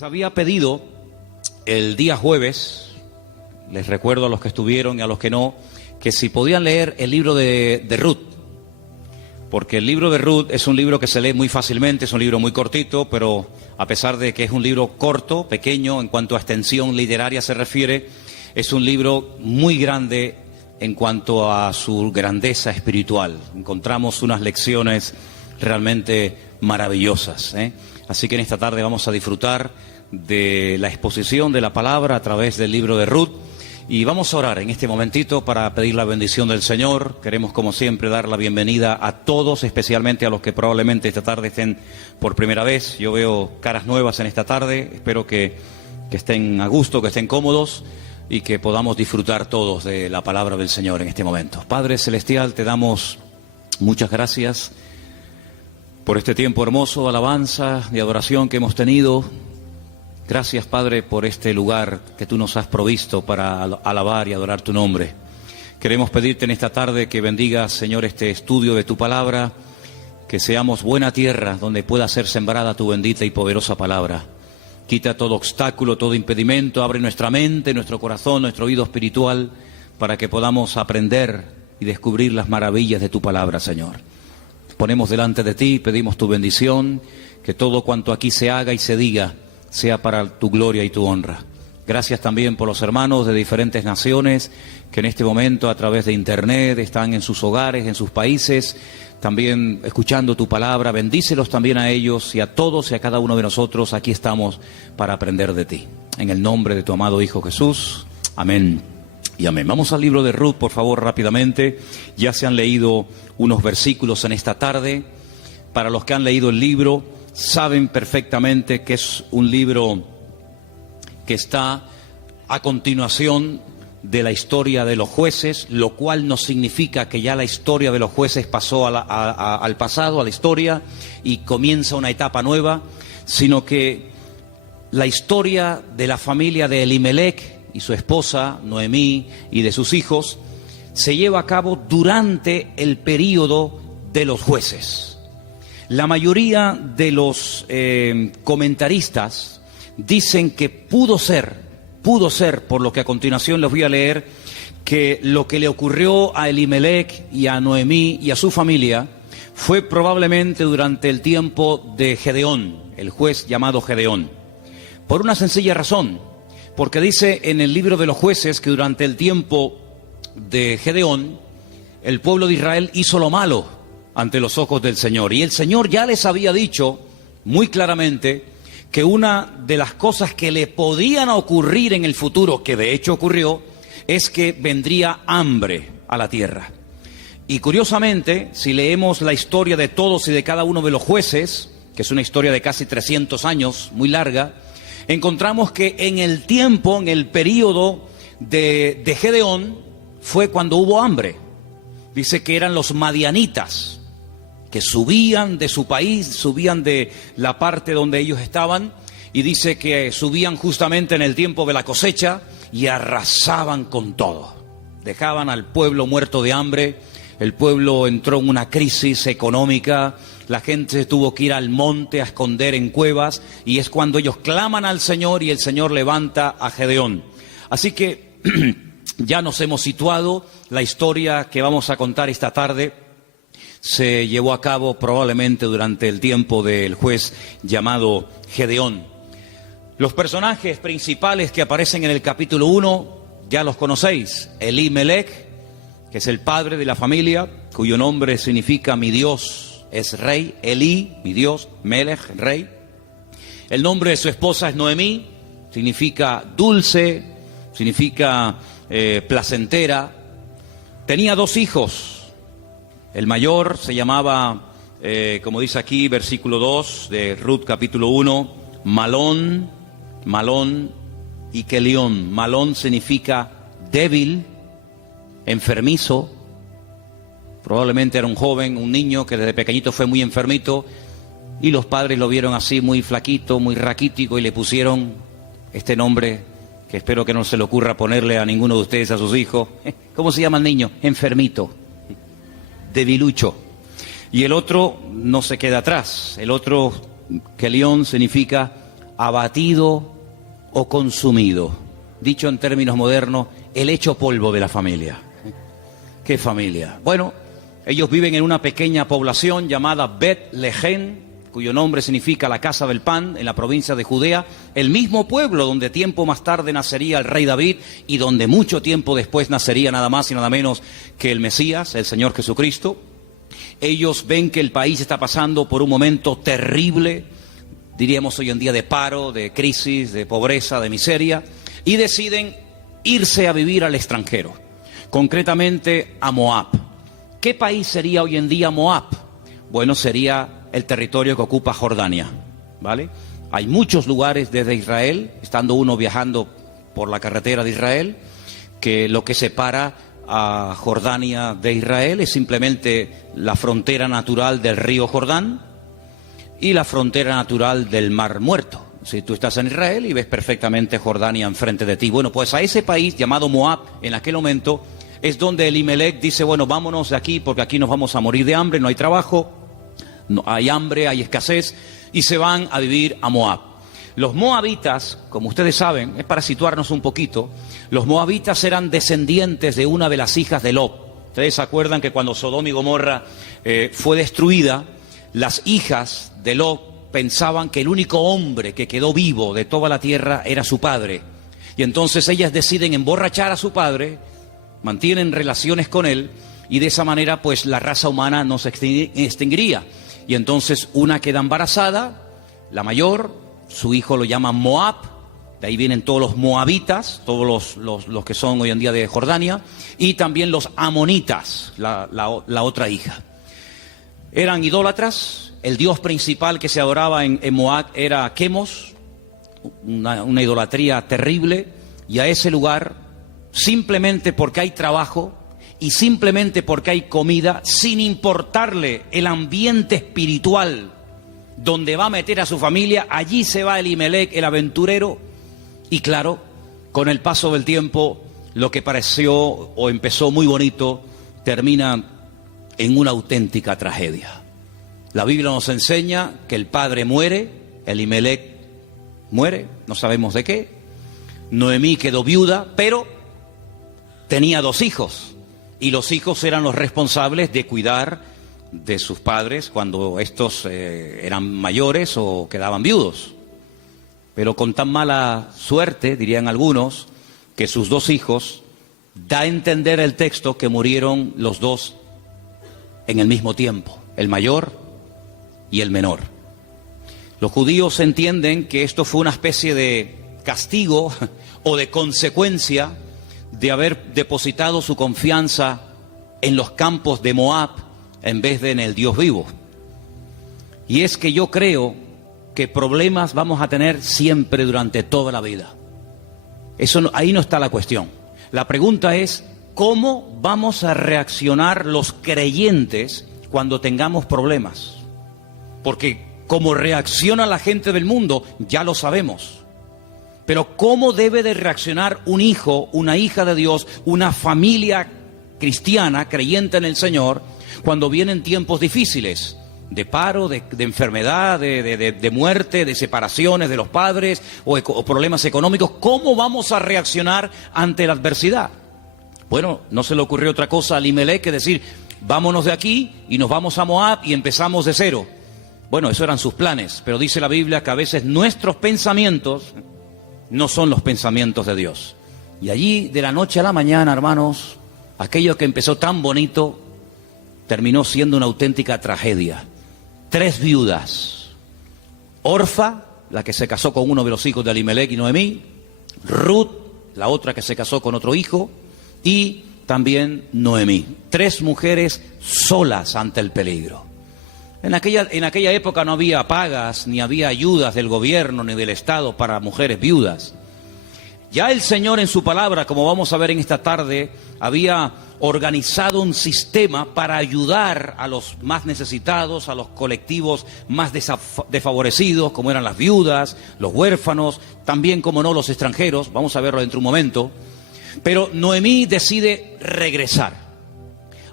Había pedido el día jueves, les recuerdo a los que estuvieron y a los que no, que si podían leer el libro de Ruth, porque el libro de Ruth es un libro que se lee muy fácilmente, es un libro muy cortito, pero a pesar de que es un libro corto, pequeño, en cuanto a extensión literaria se refiere, es un libro muy grande en cuanto a su grandeza espiritual. Encontramos unas lecciones realmente maravillosas, ¿eh? Así que en esta tarde vamos a disfrutar de la exposición de la palabra a través del libro de Ruth y vamos a orar en este momentito para pedir la bendición del Señor. Queremos, como siempre, dar la bienvenida a todos, especialmente a los que probablemente esta tarde estén por primera vez. Yo veo caras nuevas en esta tarde, espero que estén a gusto, que estén cómodos y que podamos disfrutar todos de la palabra del Señor en este momento. Padre Celestial, te damos muchas gracias por este tiempo hermoso de alabanza, de adoración que hemos tenido. Gracias, Padre, por este lugar que tú nos has provisto para alabar y adorar tu nombre. Queremos pedirte en esta tarde que bendigas, Señor, este estudio de tu palabra, que seamos buena tierra donde pueda ser sembrada tu bendita y poderosa palabra. Quita todo obstáculo, todo impedimento, abre nuestra mente, nuestro corazón, nuestro oído espiritual, para que podamos aprender y descubrir las maravillas de tu palabra, Señor. Ponemos delante de ti, pedimos tu bendición, que todo cuanto aquí se haga y se diga sea para tu gloria y tu honra. Gracias también por los hermanos de diferentes naciones que en este momento a través de internet están en sus hogares, en sus países, también escuchando tu palabra. Bendícelos también a ellos y a todos y a cada uno de nosotros. Aquí estamos para aprender de ti. En el nombre de tu amado Hijo Jesús. Amén y amén. Vamos al libro de Ruth, por favor, rápidamente. Ya se han leído unos versículos en esta tarde. Para los que han leído el libro, saben perfectamente que es un libro que está a continuación de la historia de los jueces, lo cual no significa que ya la historia de los jueces pasó al pasado, a la historia, y comienza una etapa nueva, sino que la historia de la familia de Elimelech y su esposa, Noemí, y de sus hijos, se lleva a cabo durante el período de los jueces. La mayoría de los comentaristas dicen que pudo ser, por lo que a continuación les voy a leer, que lo que le ocurrió a Elimelech y a Noemí y a su familia fue probablemente durante el tiempo de Gedeón, el juez llamado Gedeón. Por una sencilla razón, porque dice en el libro de los jueces que durante el tiempo de Gedeón, el pueblo de Israel hizo lo malo ante los ojos del Señor. Y el Señor ya les había dicho muy claramente que una de las cosas que le podían ocurrir en el futuro, que de hecho ocurrió, es que vendría hambre a la tierra. Y curiosamente, si leemos la historia de todos y de cada uno de los jueces, que es una historia de casi 300 años, muy larga, encontramos que en el tiempo, en el periodo de Gedeón, fue cuando hubo hambre. Dice que eran los madianitas, que subían de su país, subían de la parte donde ellos estaban, y dice que subían justamente en el tiempo de la cosecha y arrasaban con todo. Dejaban al pueblo muerto de hambre, el pueblo entró en una crisis económica, la gente tuvo que ir al monte a esconder en cuevas, y es cuando ellos claman al Señor y el Señor levanta a Gedeón. Así que ya nos hemos situado, la historia que vamos a contar esta tarde se llevó a cabo probablemente durante el tiempo del juez llamado Gedeón. Los personajes principales que aparecen en el capítulo 1 ya los conocéis. Elimelech, que es el padre de la familia, cuyo nombre significa mi Dios es rey. Eli, mi Dios, Melech, rey. El nombre de su esposa es Noemí, significa dulce, significa placentera. Tenía 2 hijos. El mayor se llamaba, como dice aquí, versículo 2 de Ruth capítulo 1, Malón y Kelión. Malón significa débil, enfermizo. Probablemente era un joven, un niño que desde pequeñito fue muy enfermito y los padres lo vieron así muy flaquito, muy raquítico y le pusieron este nombre que espero que no se le ocurra ponerle a ninguno de ustedes a sus hijos. ¿Cómo se llama el niño? Enfermito, debilucho. Y el otro no se queda atrás. El otro, Kelión, significa abatido o consumido. Dicho en términos modernos, el hecho polvo de la familia. ¿Qué familia? Bueno, ellos viven en una pequeña población llamada Bet-Lehem, cuyo nombre significa la casa del pan, en la provincia de Judea, el mismo pueblo donde tiempo más tarde nacería el rey David y donde mucho tiempo después nacería nada más y nada menos que el Mesías, el Señor Jesucristo. Ellos ven que el país está pasando por un momento terrible, diríamos hoy en día de paro, de crisis, de pobreza, de miseria, y deciden irse a vivir al extranjero, concretamente a Moab. ¿Qué país sería hoy en día Moab? Bueno, sería el territorio que ocupa Jordania, ¿vale? Hay muchos lugares desde Israel, estando uno viajando por la carretera de Israel, que lo que separa a Jordania de Israel es simplemente la frontera natural del río Jordán y la frontera natural del Mar Muerto. Si tú estás en Israel y ves perfectamente Jordania enfrente de ti. Bueno, pues a ese país llamado Moab, en aquel momento, es donde Elimelech dice, bueno, vámonos de aquí porque aquí nos vamos a morir de hambre, no hay trabajo, no, hay hambre, hay escasez, y se van a vivir a Moab. Los moabitas, como ustedes saben, es para situarnos un poquito, los moabitas eran descendientes de una de las hijas de Lot. Ustedes se acuerdan que cuando Sodoma y Gomorra fue destruida, las hijas de Lot pensaban que el único hombre que quedó vivo de toda la tierra era su padre. Y entonces ellas deciden emborrachar a su padre, mantienen relaciones con él, y de esa manera pues la raza humana no se extinguiría. Y entonces una queda embarazada, la mayor, su hijo lo llama Moab, de ahí vienen todos los moabitas, todos los que son hoy en día de Jordania, y también los amonitas, la otra hija. Eran idólatras, el dios principal que se adoraba en Moab era Quemos, una idolatría terrible, y a ese lugar, simplemente porque hay trabajo y simplemente porque hay comida, sin importarle el ambiente espiritual donde va a meter a su familia, allí se va Elimelech, el aventurero, y claro, con el paso del tiempo, lo que pareció o empezó muy bonito, termina en una auténtica tragedia. La Biblia nos enseña que el padre muere, Elimelech muere, no sabemos de qué, Noemí quedó viuda, pero tenía 2 hijos, y los hijos eran los responsables de cuidar de sus padres cuando estos eran mayores o quedaban viudos. Pero con tan mala suerte, dirían algunos, que sus 2 hijos, da a entender el texto que murieron los 2 en el mismo tiempo, el mayor y el menor. Los judíos entienden que esto fue una especie de castigo o de consecuencia de haber depositado su confianza en los campos de Moab en vez de en el Dios vivo. Y es que yo creo que problemas vamos a tener siempre durante toda la vida. Ahí no está la cuestión. La pregunta es, ¿cómo vamos a reaccionar los creyentes cuando tengamos problemas? Porque cómo reacciona la gente del mundo, ya lo sabemos. Pero ¿cómo debe de reaccionar un hijo, una hija de Dios, una familia cristiana, creyente en el Señor, cuando vienen tiempos difíciles? De paro, de enfermedad, de muerte, de separaciones de los padres o problemas económicos. ¿Cómo vamos a reaccionar ante la adversidad? Bueno, no se le ocurrió otra cosa a Elimelech que decir, vámonos de aquí y nos vamos a Moab y empezamos de cero. Bueno, esos eran sus planes, pero dice la Biblia que a veces nuestros pensamientos no son los pensamientos de Dios. Y allí, de la noche a la mañana, hermanos, aquello que empezó tan bonito terminó siendo una auténtica tragedia. 3 viudas: Orfa, la que se casó con uno de los hijos de Elimelech y Noemí; Ruth, la otra que se casó con otro hijo; y también Noemí. 3 mujeres solas ante el peligro. En aquella época no había pagas, ni había ayudas del gobierno ni del Estado para mujeres viudas. Ya el Señor en su palabra, como vamos a ver en esta tarde, había organizado un sistema para ayudar a los más necesitados, a los colectivos más desfavorecidos, como eran las viudas, los huérfanos, también, como no, los extranjeros. Vamos a verlo dentro de un momento. Pero Noemí decide regresar.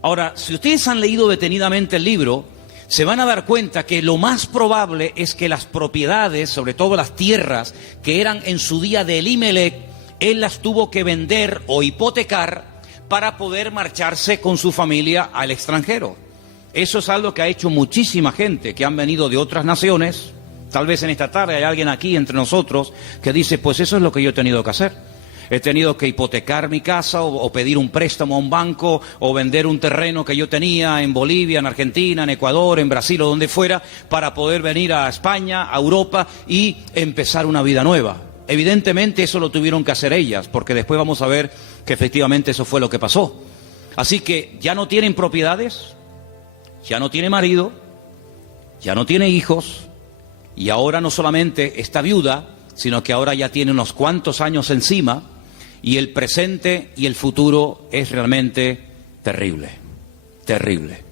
Ahora, si ustedes han leído detenidamente el libro, se van a dar cuenta que lo más probable es que las propiedades, sobre todo las tierras que eran en su día de Elimelech, él las tuvo que vender o hipotecar para poder marcharse con su familia al extranjero. Eso es algo que ha hecho muchísima gente que han venido de otras naciones. Tal vez en esta tarde hay alguien aquí entre nosotros que dice, pues eso es lo que yo he tenido que hacer. He tenido que hipotecar mi casa o pedir un préstamo a un banco o vender un terreno que yo tenía en Bolivia, en Argentina, en Ecuador, en Brasil o donde fuera para poder venir a España, a Europa y empezar una vida nueva. Evidentemente eso lo tuvieron que hacer ellas, porque después vamos a ver que efectivamente eso fue lo que pasó. Así que ya no tienen propiedades, ya no tiene marido, ya no tiene hijos y ahora no solamente está viuda, sino que ahora ya tiene unos cuantos años encima. Y el presente y el futuro es realmente terrible, terrible.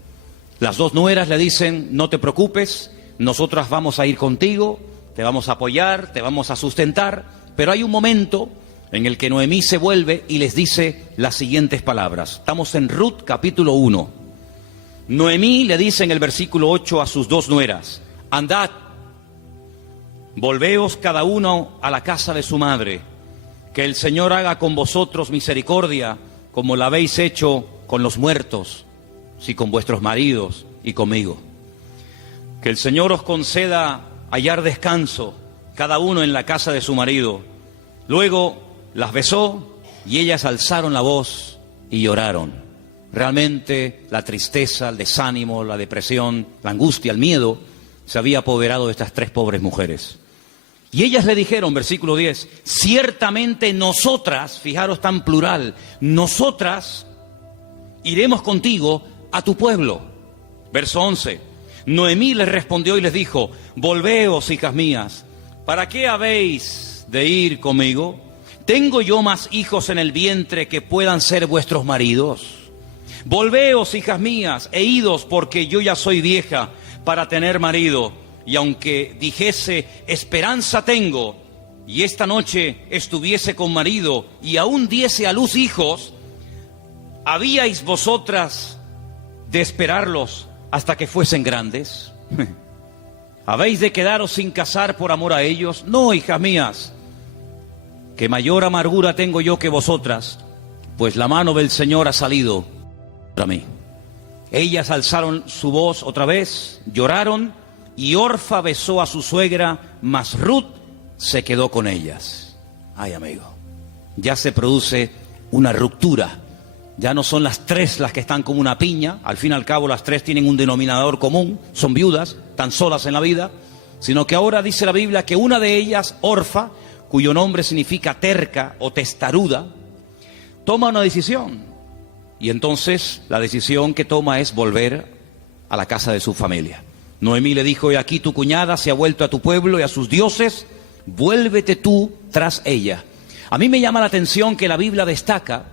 Las dos nueras le dicen, no te preocupes, nosotras vamos a ir contigo, te vamos a apoyar, te vamos a sustentar. Pero hay un momento en el que Noemí se vuelve y les dice las siguientes palabras. Estamos en Ruth capítulo 1. Noemí le dice en el versículo 8 a sus dos nueras, andad, volveos cada uno a la casa de su madre. Que el Señor haga con vosotros misericordia, como la habéis hecho con los muertos, sí, con vuestros maridos y conmigo. Que el Señor os conceda hallar descanso, cada uno en la casa de su marido. Luego las besó y ellas alzaron la voz y lloraron. Realmente la tristeza, el desánimo, la depresión, la angustia, el miedo, se había apoderado de estas tres pobres mujeres. Y ellas le dijeron, versículo 10, ciertamente nosotras, fijaros tan plural, nosotras iremos contigo a tu pueblo. Verso 11, Noemí les respondió y les dijo, volveos, hijas mías, ¿para qué habéis de ir conmigo? ¿Tengo yo más hijos en el vientre que puedan ser vuestros maridos? Volveos, hijas mías, e idos, porque yo ya soy vieja para tener marido. Y aunque dijese, esperanza tengo, y esta noche estuviese con marido, y aún diese a luz hijos, ¿habíais vosotras de esperarlos hasta que fuesen grandes? ¿Habéis de quedaros sin casar por amor a ellos? No, hijas mías, que mayor amargura tengo yo que vosotras, pues la mano del Señor ha salido para mí. Ellas alzaron su voz otra vez, lloraron, y Orfa besó a su suegra, mas Ruth se quedó con ellas. Ay, amigo, ya se produce una ruptura. Ya no son las tres las que están como una piña. Al fin y al cabo las tres tienen un denominador común. Son viudas, tan solas en la vida. Sino que ahora dice la Biblia que una de ellas, Orfa, cuyo nombre significa terca o testaruda, toma una decisión. Y entonces la decisión que toma es volver a la casa de su familia. Noemí le dijo, y aquí tu cuñada se ha vuelto a tu pueblo y a sus dioses, vuélvete tú tras ella. A mí me llama la atención que la Biblia destaca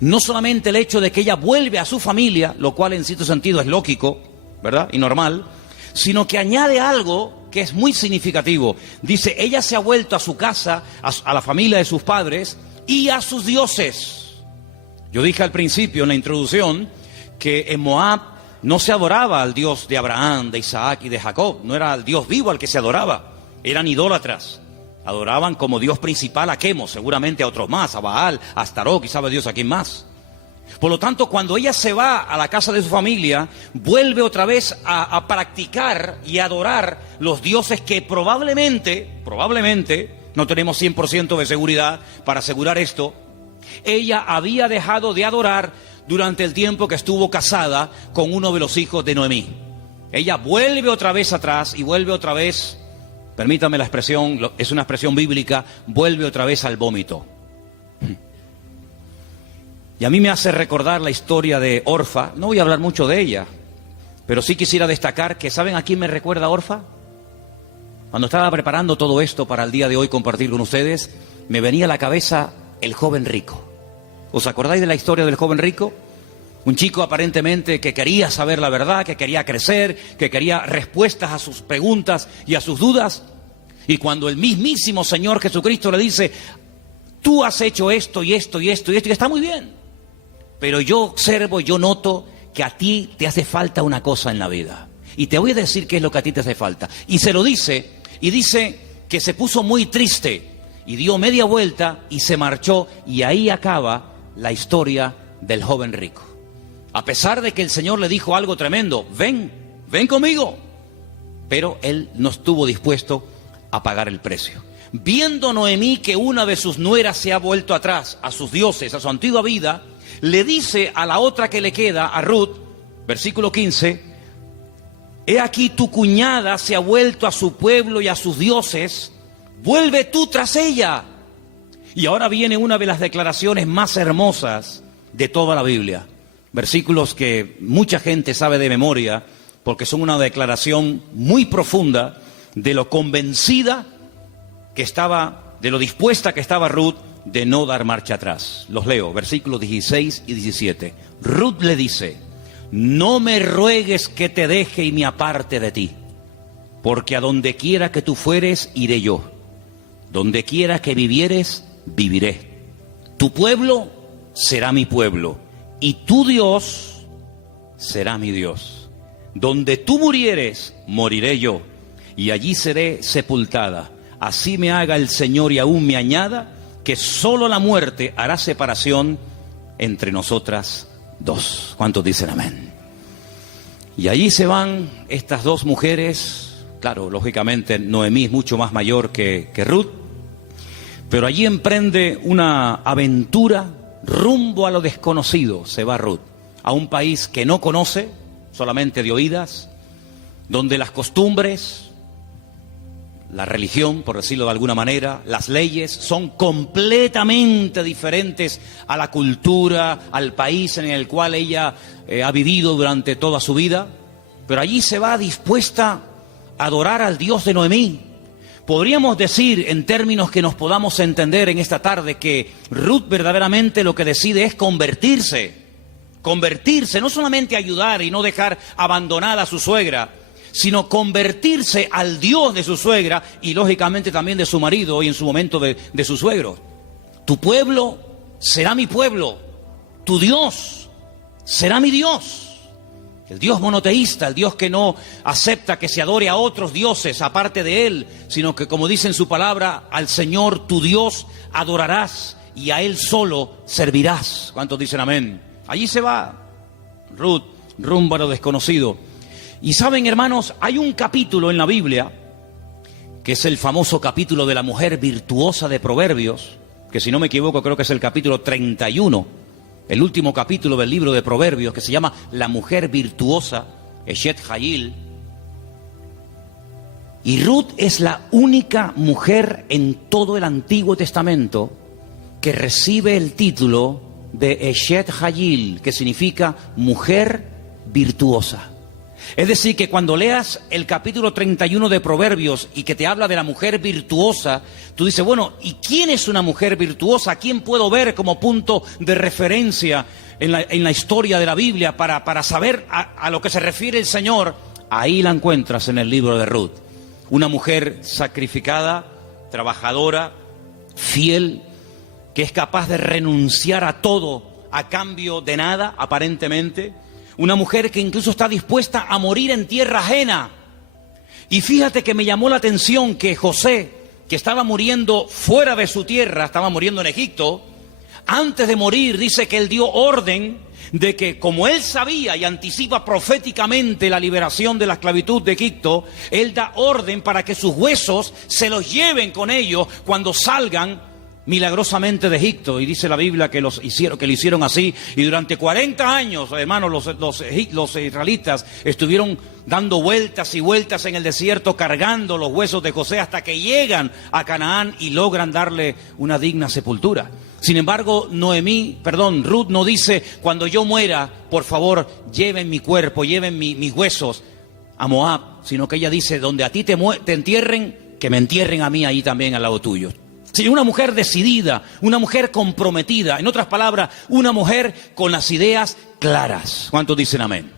no solamente el hecho de que ella vuelve a su familia, lo cual en cierto sentido es lógico, ¿verdad? Y normal, sino que añade algo que es muy significativo. Dice, ella se ha vuelto a su casa, a la familia de sus padres y a sus dioses. Yo dije al principio en la introducción que en Moab no se adoraba al Dios de Abraham, de Isaac y de Jacob. No era al Dios vivo al que se adoraba. Eran idólatras. Adoraban como Dios principal a Quemos, seguramente a otros más, a Baal, a Astarot y sabe Dios a quién más. Por lo tanto, cuando ella se va a la casa de su familia, vuelve otra vez a practicar y adorar los dioses que probablemente, no tenemos 100% de seguridad para asegurar esto, ella había dejado de adorar durante el tiempo que estuvo casada con uno de los hijos de Noemí. Ella vuelve otra vez atrás y vuelve otra vez, permítame la expresión, es una expresión bíblica, vuelve otra vez al vómito. Y a mí me hace recordar la historia de Orfa. No voy a hablar mucho de ella, pero sí quisiera destacar que, ¿saben a quién me recuerda Orfa? Cuando estaba preparando todo esto para el día de hoy compartir con ustedes, me venía a la cabeza el joven rico. ¿Os acordáis de la historia del joven rico? Un chico aparentemente que quería saber la verdad, que quería crecer, que quería respuestas a sus preguntas y a sus dudas. Y cuando el mismísimo Señor Jesucristo le dice, tú has hecho esto y esto y esto y esto, y está muy bien, pero yo observo, yo noto que a ti te hace falta una cosa en la vida. y te voy a decir qué es lo que a ti te hace falta. Y se lo dice, y dice que se puso muy triste, y dio media vuelta, y se marchó, y ahí acaba la historia del joven rico. A pesar de que el Señor le dijo algo tremendo, ven conmigo, pero él no estuvo dispuesto a pagar el precio. Viendo Noemí que una de sus nueras se ha vuelto atrás a sus dioses, a su antigua vida, le dice a la otra que le queda, a Ruth, versículo 15, he aquí tu cuñada se ha vuelto a su pueblo y a sus dioses, vuelve tú tras ella. Y ahora viene una de las declaraciones más hermosas de toda la Biblia. Versículos que mucha gente sabe de memoria, porque son una declaración muy profunda de lo convencida que estaba, de lo dispuesta que estaba Ruth de no dar marcha atrás. Los leo, versículos 16 y 17. Ruth le dice, no me ruegues que te deje y me aparte de ti, porque a donde quiera que tú fueres, iré yo. Donde quiera que vivieres, viviré. Tu pueblo será mi pueblo, y tu Dios será mi Dios. Donde tú murieres, moriré yo, y allí seré sepultada. Así me haga el Señor y aún me añada, que solo la muerte hará separación entre nosotras dos. ¿Cuántos dicen amén? Y allí se van estas dos mujeres. Claro, lógicamente Noemí es mucho más mayor que Ruth, pero allí emprende una aventura rumbo a lo desconocido. Se va Ruth a un país que no conoce, solamente de oídas, donde las costumbres, la religión, por decirlo de alguna manera, las leyes son completamente diferentes a la cultura, al país en el cual ella ha vivido durante toda su vida. Pero allí se va dispuesta a adorar al Dios de Noemí. Podríamos decir, en términos que nos podamos entender en esta tarde, que Ruth verdaderamente lo que decide es convertirse, no solamente ayudar y no dejar abandonada a su suegra, sino convertirse al Dios de su suegra y lógicamente también de su marido y en su momento de su suegro. Tu pueblo será mi pueblo, tu Dios será mi Dios. El Dios monoteísta, el Dios que no acepta que se adore a otros dioses aparte de Él, sino que, como dice en su palabra, al Señor tu Dios adorarás y a Él solo servirás. ¿Cuántos dicen amén? Allí se va Ruth rumbo a lo desconocido. Y saben, hermanos, hay un capítulo en la Biblia, que es el famoso capítulo de la mujer virtuosa de Proverbios, que si no me equivoco creo que es el capítulo 31, el último capítulo del libro de Proverbios, que se llama La mujer virtuosa, Eshet Hayil. Y Ruth es la única mujer en todo el Antiguo Testamento que recibe el título de Eshet Hayil, que significa mujer virtuosa. Es decir, que cuando leas el capítulo 31 de Proverbios y que te habla de la mujer virtuosa, tú dices, bueno, ¿y quién es una mujer virtuosa? ¿A quién puedo ver como punto de referencia en la historia de la Biblia para saber a lo que se refiere el Señor? Ahí la encuentras en el libro de Ruth. Una mujer sacrificada, trabajadora, fiel, que es capaz de renunciar a todo a cambio de nada, aparentemente. Una mujer que incluso está dispuesta a morir en tierra ajena. Y fíjate que me llamó la atención que José, que estaba muriendo fuera de su tierra, estaba muriendo en Egipto, antes de morir dice que él dio orden de que, como él sabía y anticipa proféticamente la liberación de la esclavitud de Egipto, él da orden para que sus huesos se los lleven con ellos cuando salgan milagrosamente de Egipto. Y dice la Biblia que lo hicieron así, y durante 40 años, hermanos, los israelitas estuvieron dando vueltas y vueltas en el desierto, cargando los huesos de José hasta que llegan a Canaán y logran darle una digna sepultura. Sin embargo, Ruth no dice, cuando yo muera, por favor, lleven mi cuerpo, lleven mis huesos a Moab, sino que ella dice, donde a ti te entierren, que me entierren a mí ahí también al lado tuyo. Sí, una mujer decidida, una mujer comprometida, en otras palabras, una mujer con las ideas claras. ¿Cuántos dicen amén?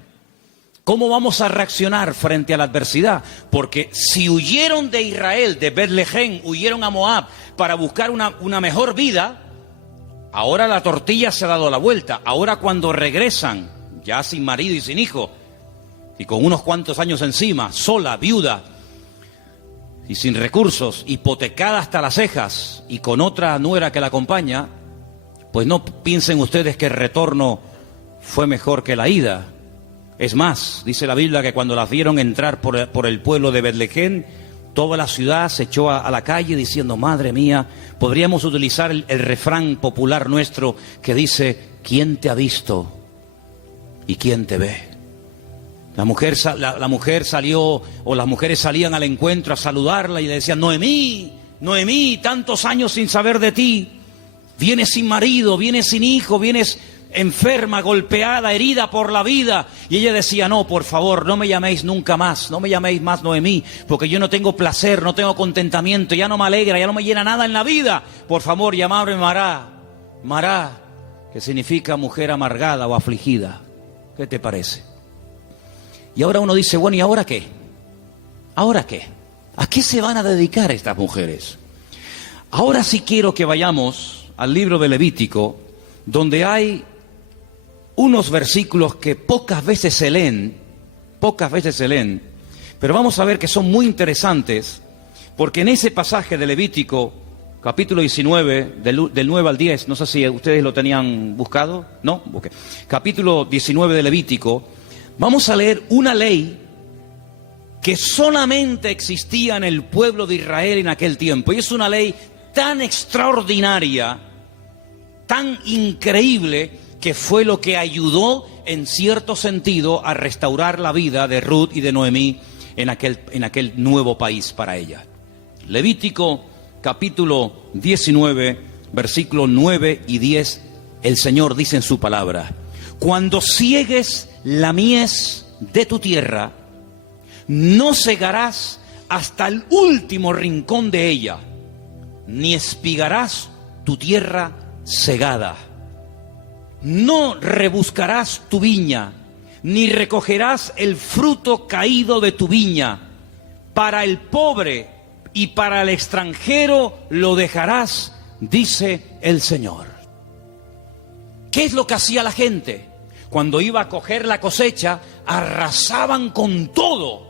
¿Cómo vamos a reaccionar frente a la adversidad? Porque si huyeron de Israel, de Betlehem, huyeron a Moab para buscar una mejor vida, ahora la tortilla se ha dado la vuelta. Ahora cuando regresan, ya sin marido y sin hijo, y con unos cuantos años encima, sola, viuda y sin recursos, hipotecada hasta las cejas y con otra nuera que la acompaña, pues no piensen ustedes que el retorno fue mejor que la ida. Es más, dice la Biblia que cuando las vieron entrar por el pueblo de Betlehem, toda la ciudad se echó a la calle diciendo: madre mía, podríamos utilizar el refrán popular nuestro que dice: ¿quién te ha visto y quién te ve? La mujer salió, o las mujeres salían al encuentro a saludarla y le decían: Noemí, Noemí, tantos años sin saber de ti, vienes sin marido, vienes sin hijo, vienes enferma, golpeada, herida por la vida. Y ella decía: no, por favor, no me llaméis nunca más, no me llaméis más Noemí, porque yo no tengo placer, no tengo contentamiento, ya no me alegra, ya no me llena nada en la vida. Por favor, llamadme Mará, Mará, que significa mujer amargada o afligida. ¿Qué te parece? Y ahora uno dice: bueno, ¿y ahora qué? ¿Ahora qué? ¿A qué se van a dedicar estas mujeres? Ahora sí quiero que vayamos al libro de Levítico, donde hay unos versículos que pocas veces se leen, pero vamos a ver que son muy interesantes, porque en ese pasaje de Levítico, capítulo 19, del 9 al 10, no sé si ustedes lo tenían buscado, ¿no? Okay. Capítulo 19 de Levítico, vamos a leer una ley que solamente existía en el pueblo de Israel en aquel tiempo, y es una ley tan extraordinaria, tan increíble, que fue lo que ayudó en cierto sentido a restaurar la vida de Ruth y de Noemí en aquel nuevo país para ella. Levítico capítulo 19, versículos 9 y 10, el Señor dice en su palabra: cuando ciegues la mies de tu tierra, no segarás hasta el último rincón de ella, ni espigarás tu tierra segada. No rebuscarás tu viña, ni recogerás el fruto caído de tu viña. Para el pobre y para el extranjero lo dejarás, dice el Señor. ¿Qué es lo que hacía la gente? Cuando iba a coger la cosecha, arrasaban con todo.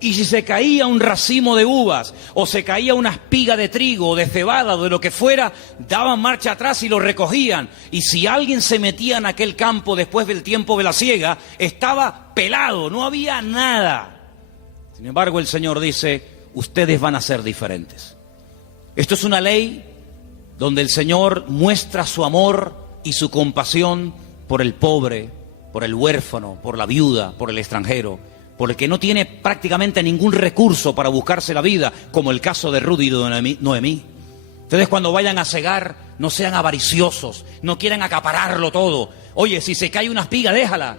Y si se caía un racimo de uvas, o se caía una espiga de trigo, o de cebada, o de lo que fuera, daban marcha atrás y lo recogían. Y si alguien se metía en aquel campo después del tiempo de la siega, estaba pelado, no había nada. Sin embargo, el Señor dice: ustedes van a ser diferentes. Esto es una ley donde el Señor muestra su amor y su compasión por el pobre, por el huérfano, por la viuda, por el extranjero, por el que no tiene prácticamente ningún recurso para buscarse la vida, como el caso de Ruth y de Noemí. Ustedes cuando vayan a segar, no sean avariciosos, no quieran acapararlo todo. Oye, si se cae una espiga, déjala.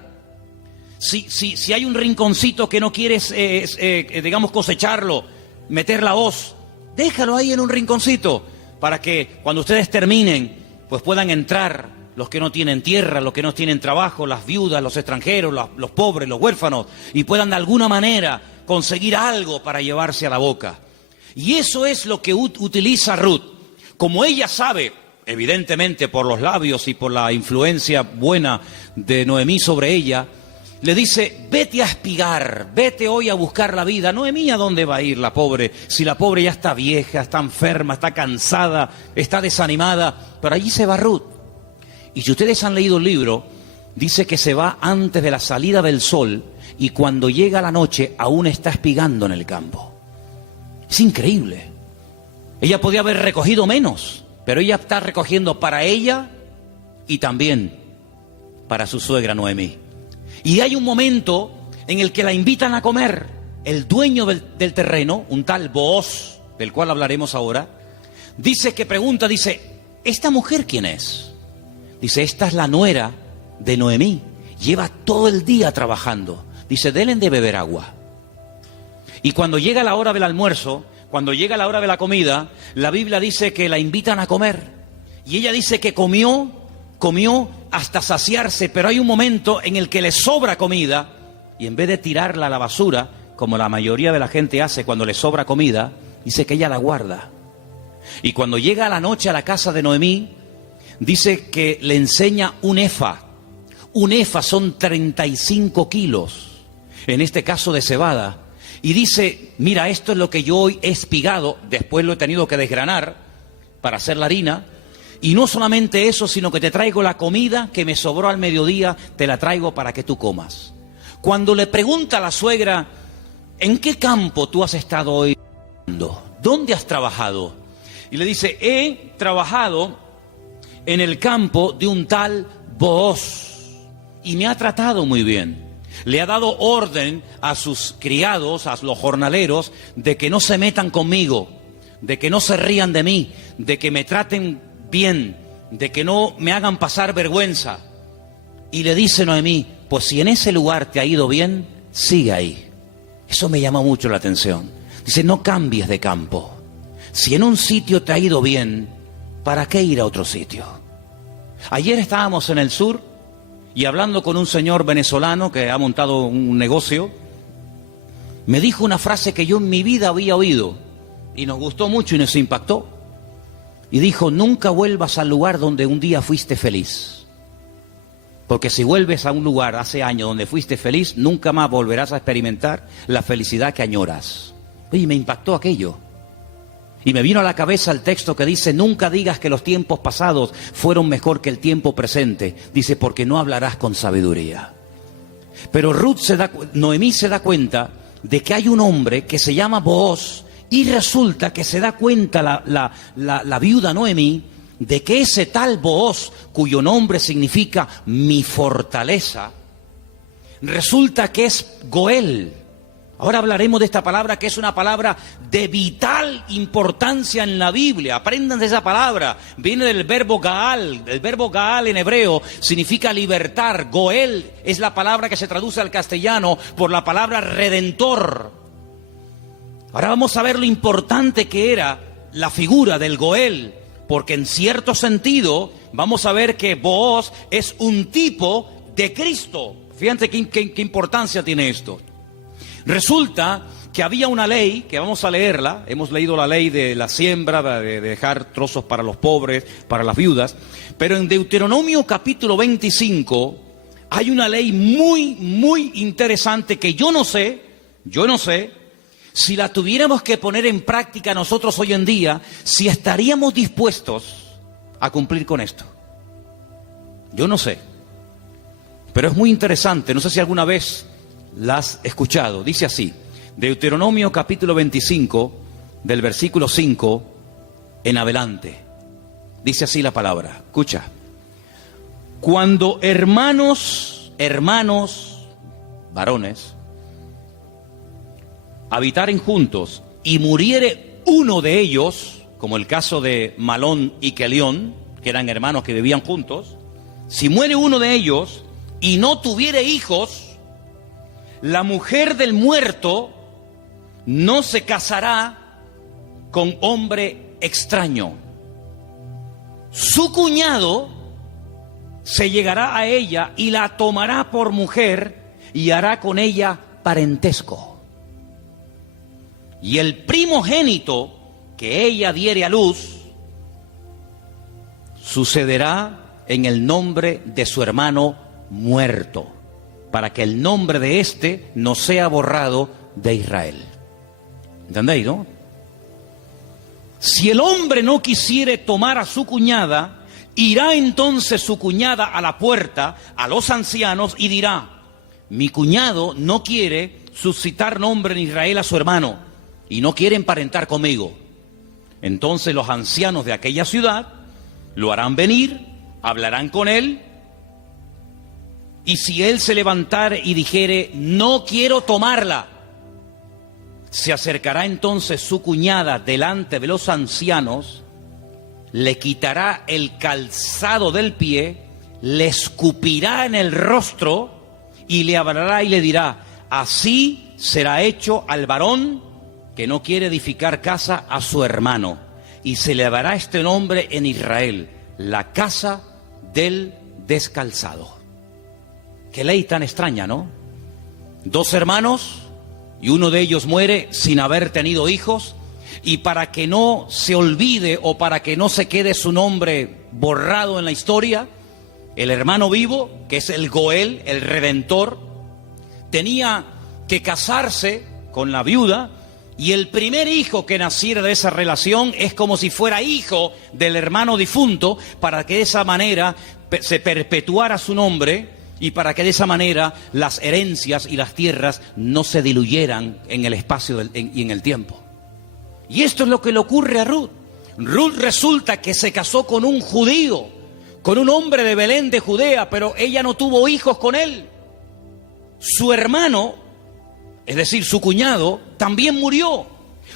Si hay un rinconcito que no quieres, digamos, cosecharlo, meter la hoz, déjalo ahí en un rinconcito, para que cuando ustedes terminen, pues puedan entrar los que no tienen tierra, los que no tienen trabajo, las viudas, los extranjeros, los pobres, los huérfanos, y puedan de alguna manera conseguir algo para llevarse a la boca. Y eso es lo que utiliza Ruth. Como ella sabe, evidentemente por los labios y por la influencia buena de Noemí sobre ella, le dice: vete a espigar, vete hoy a buscar la vida. Noemí, ¿a dónde va a ir la pobre? Si la pobre ya está vieja, está enferma, está cansada, está desanimada, pero allí se va Ruth. Y si ustedes han leído el libro, dice que se va antes de la salida del sol, y cuando llega la noche aún está espigando en el campo. Es increíble. Ella podía haber recogido menos, pero ella está recogiendo para ella y también para su suegra Noemí. Y hay un momento en el que la invitan a comer. El dueño del terreno, un tal Booz, del cual hablaremos ahora, dice ¿esta mujer quién es? Dice: esta es la nuera de Noemí, lleva todo el día trabajando. Dice: denle de beber agua. Y cuando llega la hora del almuerzo, cuando llega la hora de la comida, la Biblia dice que la invitan a comer. Y ella dice que comió hasta saciarse, pero hay un momento en el que le sobra comida, y en vez de tirarla a la basura, como la mayoría de la gente hace cuando le sobra comida, dice que ella la guarda. Y cuando llega a la noche a la casa de Noemí, dice que le enseña un efa. Un efa son 35 kilos. en este caso de cebada, y dice, mira, esto es lo que yo hoy he espigado, después lo he tenido que desgranar para hacer la harina, y no solamente eso, sino que te traigo la comida que me sobró al mediodía, te la traigo para que tú comas. Cuando le pregunta a la suegra, ¿en qué campo tú has estado hoy? ¿Dónde has trabajado? Y le dice, he trabajado en el campo de un tal Booz, y me ha tratado muy bien. Le ha dado orden a sus criados, a los jornaleros, de que no se metan conmigo, de que no se rían de mí, de que me traten bien, de que no me hagan pasar vergüenza. Y le dice Noemí, pues si en ese lugar te ha ido bien, sigue ahí. Eso me llama mucho la atención. Dice, no cambies de campo. Si en un sitio te ha ido bien, ¿para qué ir a otro sitio? Ayer estábamos en el sur y hablando con un señor venezolano que ha montado un negocio, me dijo una frase que yo en mi vida había oído y nos gustó mucho y nos impactó. Y dijo, nunca vuelvas al lugar donde un día fuiste feliz. Porque si vuelves a un lugar hace años donde fuiste feliz, nunca más volverás a experimentar la felicidad que añoras. Oye, me impactó aquello. Y me vino a la cabeza el texto que dice, nunca digas que los tiempos pasados fueron mejor que el tiempo presente. Dice, porque no hablarás con sabiduría. Pero Noemí se da cuenta de que hay un hombre que se llama Booz, y resulta que se da cuenta la viuda Noemí de que ese tal Booz, cuyo nombre significa mi fortaleza, resulta que es Goel. Ahora hablaremos de esta palabra, que es una palabra de vital importancia en la Biblia. Aprendan de esa palabra. Viene del verbo Gaal. El verbo Gaal en hebreo significa libertar. Goel es la palabra que se traduce al castellano por la palabra redentor. Ahora vamos a ver lo importante que era la figura del Goel, porque en cierto sentido vamos a ver que Booz es un tipo de Cristo. Fíjense qué importancia tiene esto. Resulta que había una ley, que vamos a leerla, hemos leído la ley de la siembra, de dejar trozos para los pobres, para las viudas, pero en Deuteronomio capítulo 25 hay una ley muy interesante que yo no sé, si la tuviéramos que poner en práctica nosotros hoy en día, si estaríamos dispuestos a cumplir con esto. Yo no sé, pero es muy interesante, no sé si alguna vez la has escuchado. Dice así, Deuteronomio capítulo 25, del versículo 5 en adelante. Dice así la palabra, escucha. Cuando hermanos, varones, habitaren juntos y muriere uno de ellos, como el caso de Malón y Kelión, que eran hermanos que vivían juntos, si muere uno de ellos y no tuviere hijos, la mujer del muerto no se casará con hombre extraño. Su cuñado se llegará a ella y la tomará por mujer y hará con ella parentesco. Y el primogénito que ella diere a luz sucederá en el nombre de su hermano muerto, para que el nombre de éste no sea borrado de Israel. ¿Entendéis, no? Si el hombre no quisiere tomar a su cuñada, irá entonces su cuñada a la puerta, a los ancianos, y dirá, mi cuñado no quiere suscitar nombre en Israel a su hermano, y no quiere emparentar conmigo. Entonces los ancianos de aquella ciudad lo harán venir, hablarán con él, y si él se levantare y dijere, no quiero tomarla, se acercará entonces su cuñada delante de los ancianos, le quitará el calzado del pie, le escupirá en el rostro y le hablará y le dirá, así será hecho al varón que no quiere edificar casa a su hermano. Y se le dará este nombre en Israel, la casa del descalzado. Qué ley tan extraña, ¿no? Dos hermanos y uno de ellos muere sin haber tenido hijos, y para que no se olvide o para que no se quede su nombre borrado en la historia, el hermano vivo, que es el Goel, el Redentor, tenía que casarse con la viuda, y el primer hijo que naciera de esa relación es como si fuera hijo del hermano difunto, para que de esa manera se perpetuara su nombre y para que de esa manera las herencias y las tierras no se diluyeran en el espacio y en el tiempo. Y esto es lo que le ocurre a Ruth. Ruth resulta que se casó con un judío, con un hombre de Belén de Judea, pero ella no tuvo hijos con él. Su hermano, es decir, su cuñado, también murió.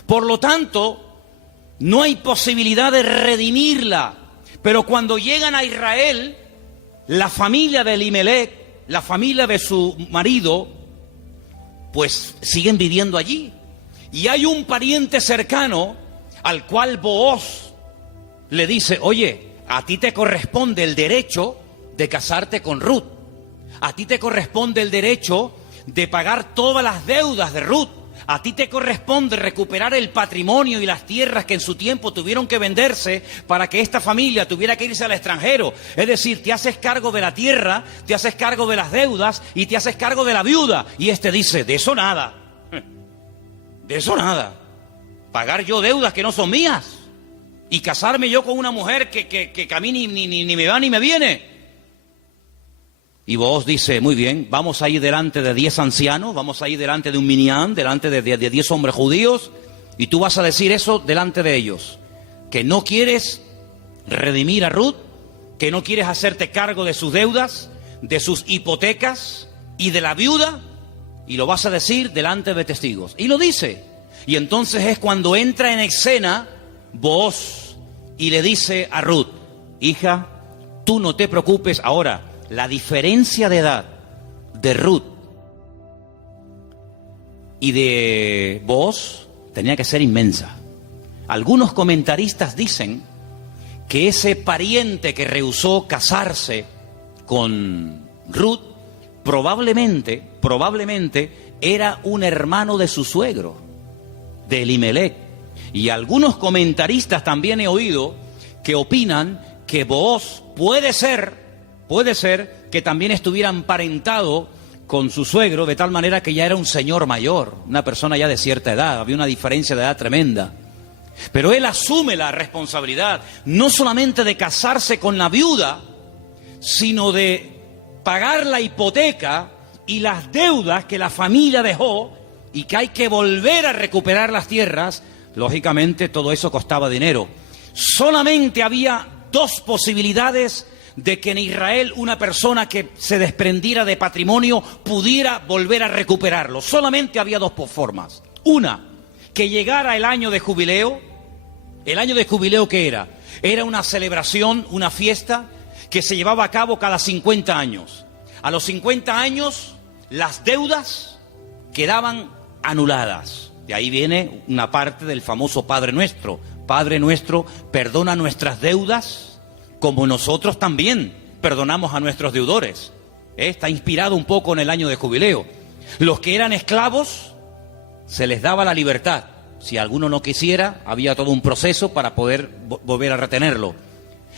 Por lo tanto, no hay posibilidad de redimirla. Pero cuando llegan a Israel, la familia de Elimelech, la familia de su marido, pues siguen viviendo allí. Y hay un pariente cercano al cual Booz le dice: oye, a ti te corresponde el derecho de casarte con Ruth. A ti te corresponde el derecho de pagar todas las deudas de Ruth. A ti te corresponde recuperar el patrimonio y las tierras que en su tiempo tuvieron que venderse para que esta familia tuviera que irse al extranjero. Es decir, te haces cargo de la tierra, te haces cargo de las deudas y te haces cargo de la viuda. Y este dice: de eso nada. De eso nada. Pagar yo deudas que no son mías y casarme yo con una mujer que a mí ni me va ni me viene. Y Booz dice: muy bien, vamos a ir delante de 10 ancianos, vamos a ir delante de un minián, delante de 10 hombres judíos, y tú vas a decir eso delante de ellos, que no quieres redimir a Ruth, que no quieres hacerte cargo de sus deudas, de sus hipotecas y de la viuda, y lo vas a decir delante de testigos. Y lo dice. Y entonces es cuando entra en escena Booz y le dice a Ruth: hija, tú no te preocupes. Ahora, la diferencia de edad de Ruth y de Booz tenía que ser inmensa. Algunos comentaristas dicen que ese pariente que rehusó casarse con Ruth probablemente era un hermano de su suegro, de Elimelech. Y algunos comentaristas también he oído que opinan que Booz puede ser que también estuviera emparentado con su suegro, de tal manera que ya era un señor mayor, una persona ya de cierta edad, había una diferencia de edad tremenda. Pero él asume la responsabilidad, no solamente de casarse con la viuda, sino de pagar la hipoteca y las deudas que la familia dejó y que hay que volver a recuperar las tierras. Lógicamente todo eso costaba dinero. Solamente había dos posibilidades de que en Israel una persona que se desprendiera de patrimonio pudiera volver a recuperarlo. Solamente había dos formas. Una, que llegara el año de jubileo. ¿El año de jubileo qué era? Era una celebración, una fiesta que se llevaba a cabo cada 50 años. A los 50 años las deudas quedaban anuladas. De ahí viene una parte del famoso Padre Nuestro. Padre Nuestro, perdona nuestras deudas como nosotros también perdonamos a nuestros deudores. Está inspirado un poco en el año de jubileo. Los que eran esclavos, se les daba la libertad. Si alguno no quisiera, había todo un proceso para poder volver a retenerlo.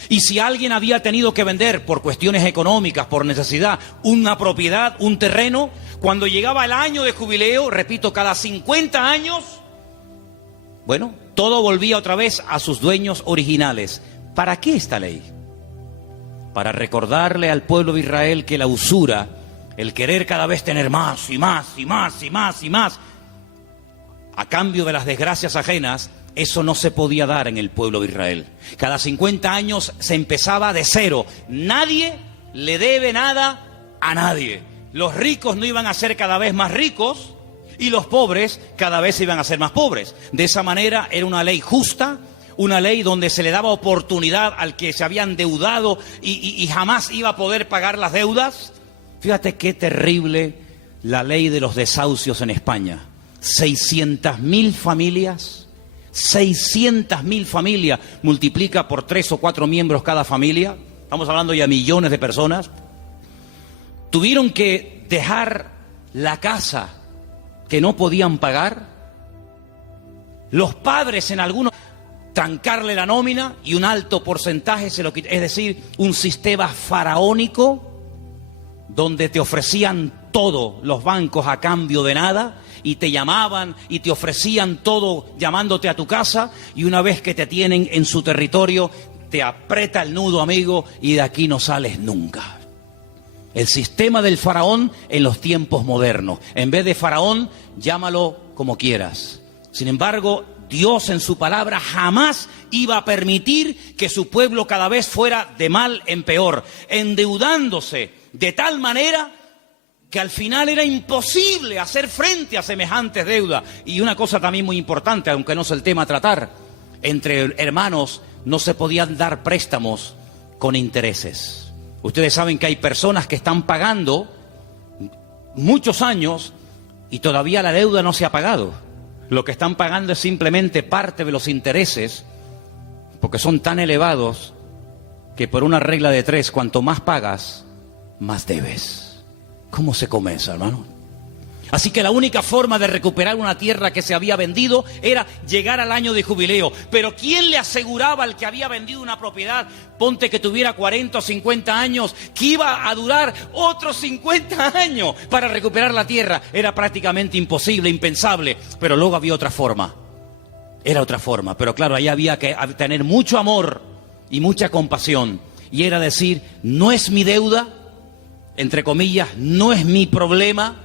Y si alguien había tenido que vender por cuestiones económicas, por necesidad, una propiedad, un terreno, cuando llegaba el año de jubileo, repito, cada 50 años, bueno, todo volvía otra vez a sus dueños originales. ¿Para qué esta ley? Para recordarle al pueblo de Israel que la usura, el querer cada vez tener más y más y más y más y más, a cambio de las desgracias ajenas, eso no se podía dar en el pueblo de Israel. Cada 50 años se empezaba de cero. Nadie le debe nada a nadie. Los ricos no iban a ser cada vez más ricos y los pobres cada vez iban a ser más pobres. De esa manera era una ley justa, una ley donde se le daba oportunidad al que se había endeudado y jamás iba a poder pagar las deudas. Fíjate qué terrible la ley de los desahucios en España. 600.000 familias, 600.000 familias, multiplica por 3 o 4 miembros cada familia, estamos hablando ya de millones de personas, tuvieron que dejar la casa que no podían pagar. Los padres en algunos trancarle la nómina y un alto porcentaje se lo quitaron. Es decir, un sistema faraónico donde te ofrecían todo los bancos a cambio de nada, y te llamaban y te ofrecían todo llamándote a tu casa, y una vez que te tienen en su territorio, te aprieta el nudo, amigo, y de aquí no sales nunca. El sistema del faraón en los tiempos modernos. En vez de faraón, llámalo como quieras. Sin embargo, Dios en su palabra jamás iba a permitir que su pueblo cada vez fuera de mal en peor, endeudándose de tal manera que al final era imposible hacer frente a semejantes deudas. Y una cosa también muy importante, aunque no es el tema a tratar, entre hermanos no se podían dar préstamos con intereses. Ustedes saben que hay personas que están pagando muchos años y todavía la deuda no se ha pagado. Lo que están pagando es simplemente parte de los intereses, porque son tan elevados que por una regla de 3, cuanto más pagas, más debes. ¿Cómo se come eso, hermano? Así que la única forma de recuperar una tierra que se había vendido era llegar al año de jubileo. Pero ¿quién le aseguraba al que había vendido una propiedad, ponte que tuviera 40 o 50 años, que iba a durar otros 50 años para recuperar la tierra? Era prácticamente imposible, impensable. Pero luego había otra forma. Era otra forma. Pero claro, ahí había que tener mucho amor y mucha compasión. Y era decir, no es mi deuda, entre comillas, no es mi problema,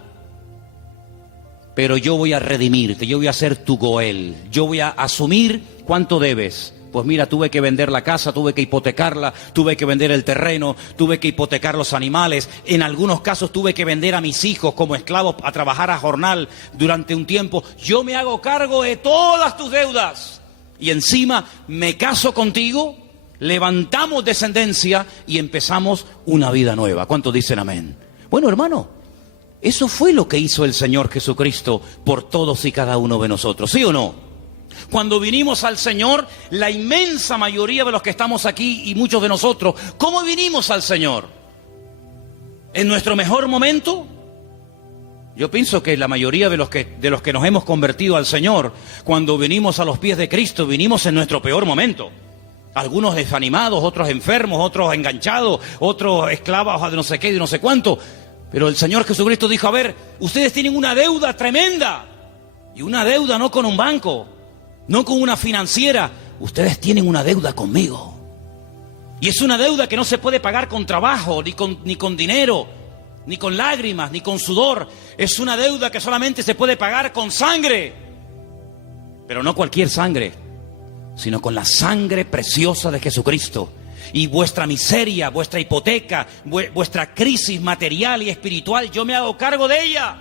pero yo voy a redimirte, yo voy a ser tu Goel, yo voy a asumir cuánto debes. Pues mira, tuve que vender la casa, tuve que hipotecarla, tuve que vender el terreno, tuve que hipotecar los animales, en algunos casos tuve que vender a mis hijos como esclavos a trabajar a jornal durante un tiempo. Yo me hago cargo de todas tus deudas y encima me caso contigo, levantamos descendencia y empezamos una vida nueva. ¿Cuántos dicen amén? Bueno, hermano, eso fue lo que hizo el Señor Jesucristo por todos y cada uno de nosotros, ¿sí o no? Cuando vinimos al Señor, la inmensa mayoría de los que estamos aquí y muchos de nosotros, ¿cómo vinimos al Señor? ¿En nuestro mejor momento? Yo pienso que la mayoría de los que nos hemos convertido al Señor, cuando vinimos a los pies de Cristo, vinimos en nuestro peor momento. Algunos desanimados, otros enfermos, otros enganchados, otros esclavos de no sé qué, de no sé cuánto. Pero el Señor Jesucristo dijo, a ver, ustedes tienen una deuda tremenda. Y una deuda no con un banco, no con una financiera. Ustedes tienen una deuda conmigo. Y es una deuda que no se puede pagar con trabajo, ni con dinero, ni con lágrimas, ni con sudor. Es una deuda que solamente se puede pagar con sangre. Pero no cualquier sangre, sino con la sangre preciosa de Jesucristo. Y vuestra miseria, vuestra hipoteca, vuestra crisis material y espiritual, yo me hago cargo de ella.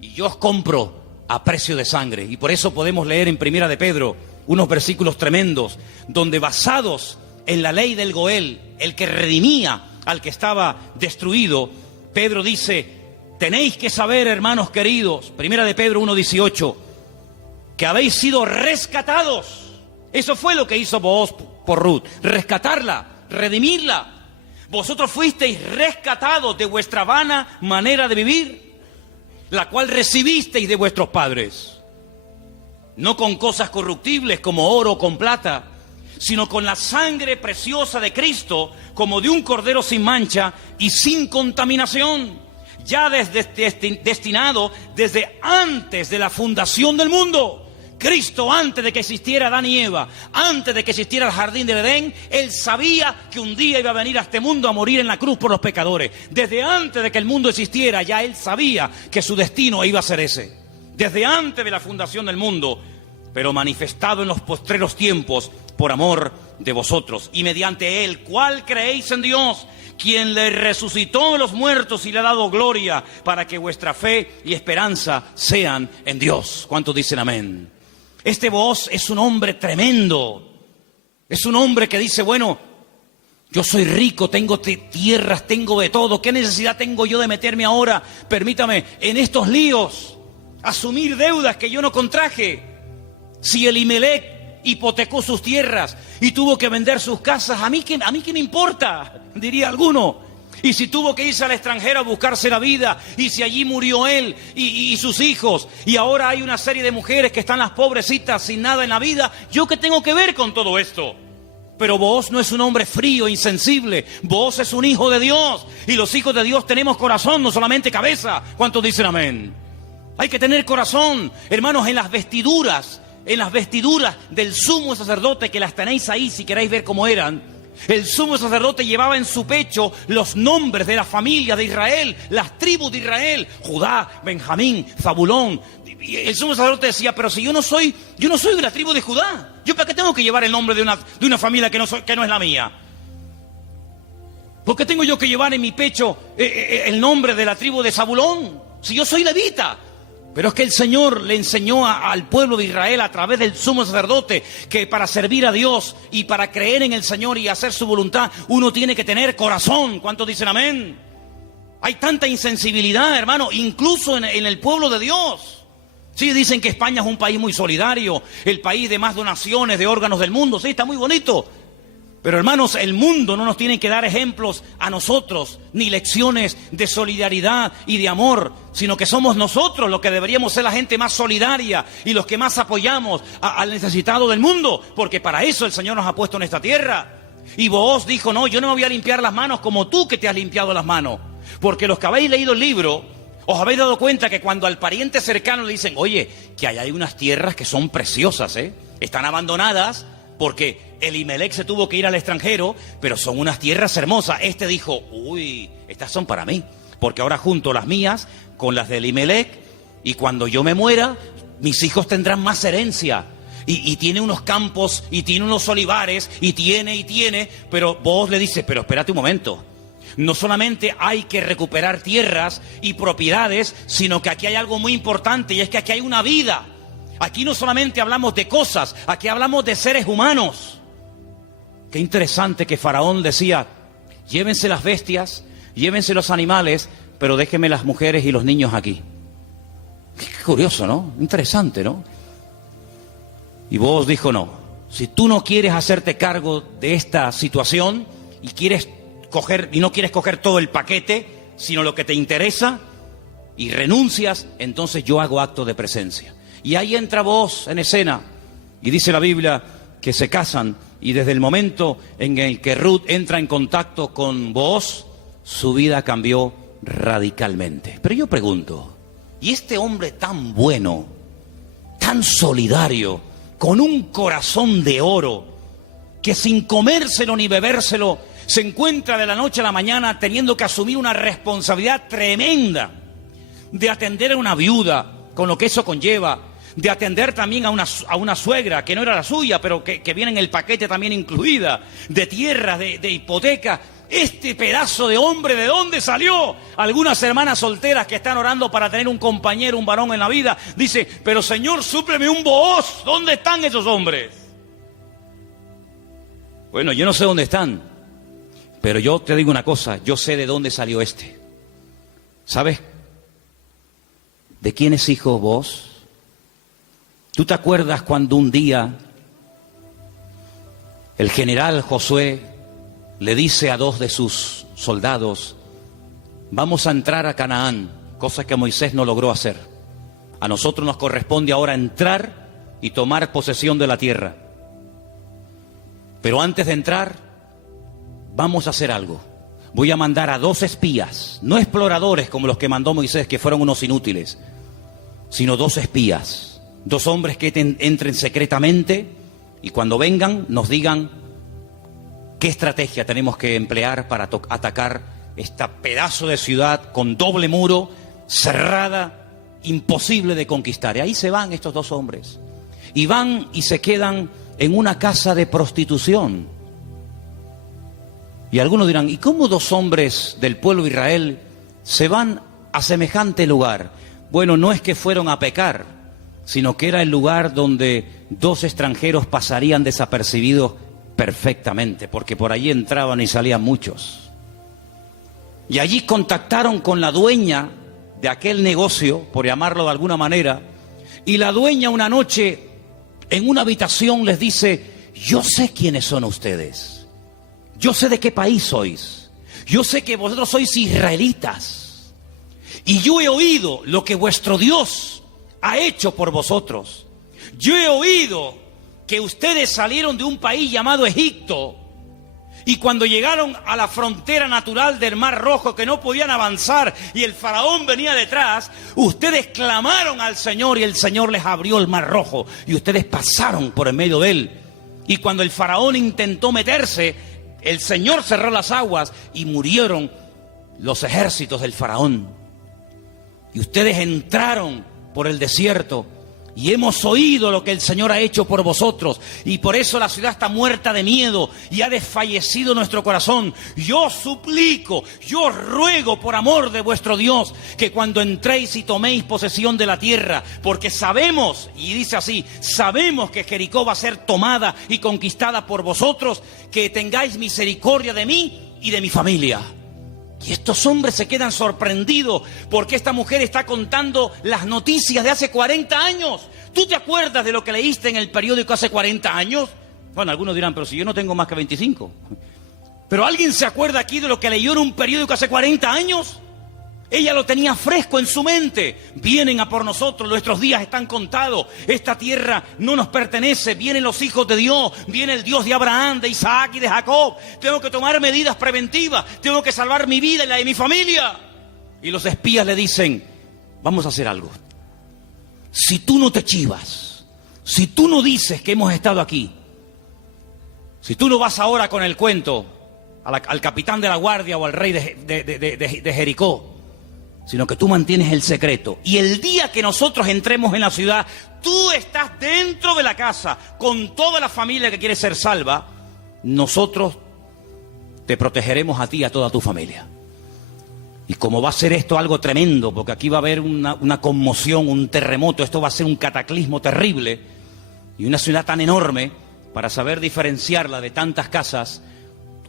Y yo os compro a precio de sangre. Y por eso podemos leer en Primera de Pedro unos versículos tremendos, donde basados en la ley del Goel, el que redimía al que estaba destruido, Pedro dice, tenéis que saber, hermanos queridos, Primera de Pedro 1:18, que habéis sido rescatados. Eso fue lo que hizo Booz por Ruth, rescatarla, redimirla. Vosotros fuisteis rescatados de vuestra vana manera de vivir, la cual recibisteis de vuestros padres, no con cosas corruptibles como oro o con plata, sino con la sangre preciosa de Cristo, como de un cordero sin mancha y sin contaminación, ya destinado desde antes de la fundación del mundo. Cristo, antes de que existiera Adán y Eva, antes de que existiera el jardín del Edén, Él sabía que un día iba a venir a este mundo a morir en la cruz por los pecadores. Desde antes de que el mundo existiera, ya Él sabía que su destino iba a ser ese. Desde antes de la fundación del mundo, pero manifestado en los postreros tiempos por amor de vosotros. Y mediante Él, ¿cuál creéis en Dios? Quien le resucitó de los muertos y le ha dado gloria, para que vuestra fe y esperanza sean en Dios. ¿Cuántos dicen amén? Este Booz es un hombre tremendo. Es un hombre que dice, bueno, yo soy rico, tengo tierras, tengo de todo. ¿Qué necesidad tengo yo de meterme ahora, permítame, en estos líos? Asumir deudas que yo no contraje. Si Elimelech hipotecó sus tierras y tuvo que vender sus casas, ¿a mí qué me importa? Diría alguno. Y si tuvo que irse al extranjero a buscarse la vida, y si allí murió él y sus hijos, y ahora hay una serie de mujeres que están las pobrecitas sin nada en la vida, ¿yo qué tengo que ver con todo esto? Pero Booz no es un hombre frío, insensible. Booz es un hijo de Dios. Y los hijos de Dios tenemos corazón, no solamente cabeza. ¿Cuántos dicen amén? Hay que tener corazón. Hermanos, en las vestiduras del sumo sacerdote, que las tenéis ahí si queréis ver cómo eran. El sumo sacerdote llevaba en su pecho los nombres de la familia de Israel, las tribus de Israel, Judá, Benjamín, Zabulón. Y el sumo sacerdote decía, pero si yo no soy de la tribu de Judá, ¿yo para qué tengo que llevar el nombre de una familia que no es la mía? ¿Por qué tengo yo que llevar en mi pecho el nombre de la tribu de Zabulón? Si yo soy levita. Pero es que el Señor le enseñó al pueblo de Israel a través del sumo sacerdote que para servir a Dios y para creer en el Señor y hacer su voluntad, uno tiene que tener corazón. ¿Cuántos dicen amén? Hay tanta insensibilidad, hermano, incluso en el pueblo de Dios. Sí, dicen que España es un país muy solidario, el país de más donaciones de órganos del mundo. Sí, está muy bonito. Pero hermanos, el mundo no nos tiene que dar ejemplos a nosotros, ni lecciones de solidaridad y de amor, sino que somos nosotros los que deberíamos ser la gente más solidaria y los que más apoyamos al necesitado del mundo, porque para eso el Señor nos ha puesto en esta tierra. Y Booz dijo, no, yo no me voy a limpiar las manos como tú que te has limpiado las manos, porque los que habéis leído el libro, os habéis dado cuenta que cuando al pariente cercano le dicen, oye, que hay unas tierras que son preciosas, están abandonadas, porque Elimelech se tuvo que ir al extranjero, pero son unas tierras hermosas. Este dijo, uy, estas son para mí, porque ahora junto las mías con las de Elimelech, y cuando yo me muera, mis hijos tendrán más herencia. Y tiene unos campos, y tiene unos olivares, y tiene, pero vos le dices, pero espérate un momento. No solamente hay que recuperar tierras y propiedades, sino que aquí hay algo muy importante, y es que aquí hay una vida. Aquí no solamente hablamos de cosas, aquí hablamos de seres humanos. Qué interesante que Faraón decía, llévense las bestias, llévense los animales, pero déjenme las mujeres y los niños aquí. Qué curioso, ¿no? Interesante, ¿no? Y Booz dijo, no, si tú no quieres hacerte cargo de esta situación y no quieres coger todo el paquete, sino lo que te interesa, y renuncias, entonces yo hago acto de presencia. Y ahí entra Booz en escena, y dice la Biblia que se casan, y desde el momento en el que Ruth entra en contacto con Booz, su vida cambió radicalmente. Pero yo pregunto, ¿y este hombre tan bueno, tan solidario, con un corazón de oro, que sin comérselo ni bebérselo, se encuentra de la noche a la mañana teniendo que asumir una responsabilidad tremenda de atender a una viuda, con lo que eso conlleva, de atender también a una suegra que no era la suya, pero que viene en el paquete también incluida, de tierras, de hipoteca? Este pedazo de hombre, ¿de dónde salió? Algunas hermanas solteras que están orando para tener un compañero, un varón en la vida, dice, pero Señor, súpleme un Booz. ¿Dónde están esos hombres? Bueno, yo no sé dónde están, pero yo te digo una cosa, yo sé de dónde salió este. ¿Sabes de quién es hijo Booz? ¿Tú te acuerdas cuando un día el general Josué le dice a dos de sus soldados, vamos a entrar a Canaán, cosa que Moisés no logró hacer? A nosotros nos corresponde ahora entrar y tomar posesión de la tierra. Pero antes de entrar, vamos a hacer algo. Voy a mandar a 2 espías, no exploradores como los que mandó Moisés, que fueron unos inútiles, sino 2 espías. 2 hombres que entren secretamente y cuando vengan nos digan qué estrategia tenemos que emplear para atacar este pedazo de ciudad con doble muro, cerrada, imposible de conquistar. Y ahí se van estos 2 hombres. Y van y se quedan en una casa de prostitución. Y algunos dirán, ¿y cómo 2 hombres del pueblo de Israel se van a semejante lugar? Bueno, no es que fueron a pecar, sino que era el lugar donde 2 extranjeros pasarían desapercibidos perfectamente, porque por allí entraban y salían muchos. Y allí contactaron con la dueña de aquel negocio, por llamarlo de alguna manera, y la dueña una noche en una habitación les dice, yo sé quiénes son ustedes, yo sé de qué país sois, yo sé que vosotros sois israelitas, y yo he oído lo que vuestro Dios ha hecho por vosotros. Yo he oído que ustedes salieron de un país llamado Egipto, y cuando llegaron a la frontera natural del Mar Rojo, que no podían avanzar y el faraón venía detrás, ustedes clamaron al Señor y el Señor les abrió el Mar Rojo y ustedes pasaron por en medio de él. Y cuando el faraón intentó meterse, el Señor cerró las aguas y murieron los ejércitos del faraón. Y ustedes entraron por el desierto y hemos oído lo que el Señor ha hecho por vosotros, y por eso la ciudad está muerta de miedo y ha desfallecido nuestro corazón. Yo suplico, yo ruego por amor de vuestro Dios, que cuando entréis y toméis posesión de la tierra, porque sabemos, y dice así, sabemos que Jericó va a ser tomada y conquistada por vosotros, que tengáis misericordia de mí y de mi familia. Y estos hombres se quedan sorprendidos porque esta mujer está contando las noticias de hace 40 años. ¿Tú te acuerdas de lo que leíste en el periódico hace 40 años? Bueno, algunos dirán, pero si yo no tengo más que 25. ¿Pero alguien se acuerda aquí de lo que leyó en un periódico hace 40 años? Ella lo tenía fresco en su mente. Vienen a por nosotros, nuestros días están contados. Esta tierra no nos pertenece. Vienen los hijos de Dios, viene el Dios de Abraham, de Isaac y de Jacob. Tengo que tomar medidas preventivas. Tengo que salvar mi vida y la de mi familia. Y los espías le dicen, vamos a hacer algo. Si tú no te chivas, si tú no dices que hemos estado aquí, si tú no vas ahora con el cuento al capitán de la guardia o al rey de Jericó, sino que tú mantienes el secreto, y el día que nosotros entremos en la ciudad, tú estás dentro de la casa con toda la familia que quiere ser salva, nosotros te protegeremos a ti y a toda tu familia. Y como va a ser esto algo tremendo, porque aquí va a haber una conmoción, un terremoto, esto va a ser un cataclismo terrible, y una ciudad tan enorme, para saber diferenciarla de tantas casas,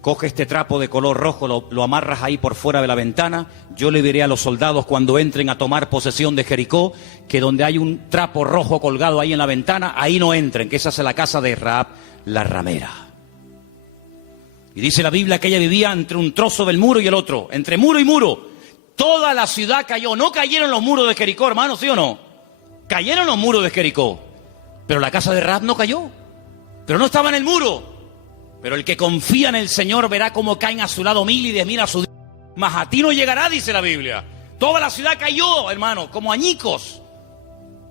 coge este trapo de color rojo, lo amarras ahí por fuera de la ventana. Yo le diré a los soldados cuando entren a tomar posesión de Jericó, que donde hay un trapo rojo colgado ahí en la ventana, ahí no entren, que esa es la casa de Rahab, la ramera. Y dice la Biblia que ella vivía entre un trozo del muro y el otro, entre muro y muro. Toda la ciudad cayó. No cayeron los muros de Jericó, hermanos, ¿sí o no? Cayeron los muros de Jericó, pero la casa de Rahab no cayó, pero no estaba en el muro. Pero el que confía en el Señor verá cómo caen a su lado 1000 y 10.000 a su Dios. Mas a ti no llegará, dice la Biblia. Toda la ciudad cayó, hermano, como añicos.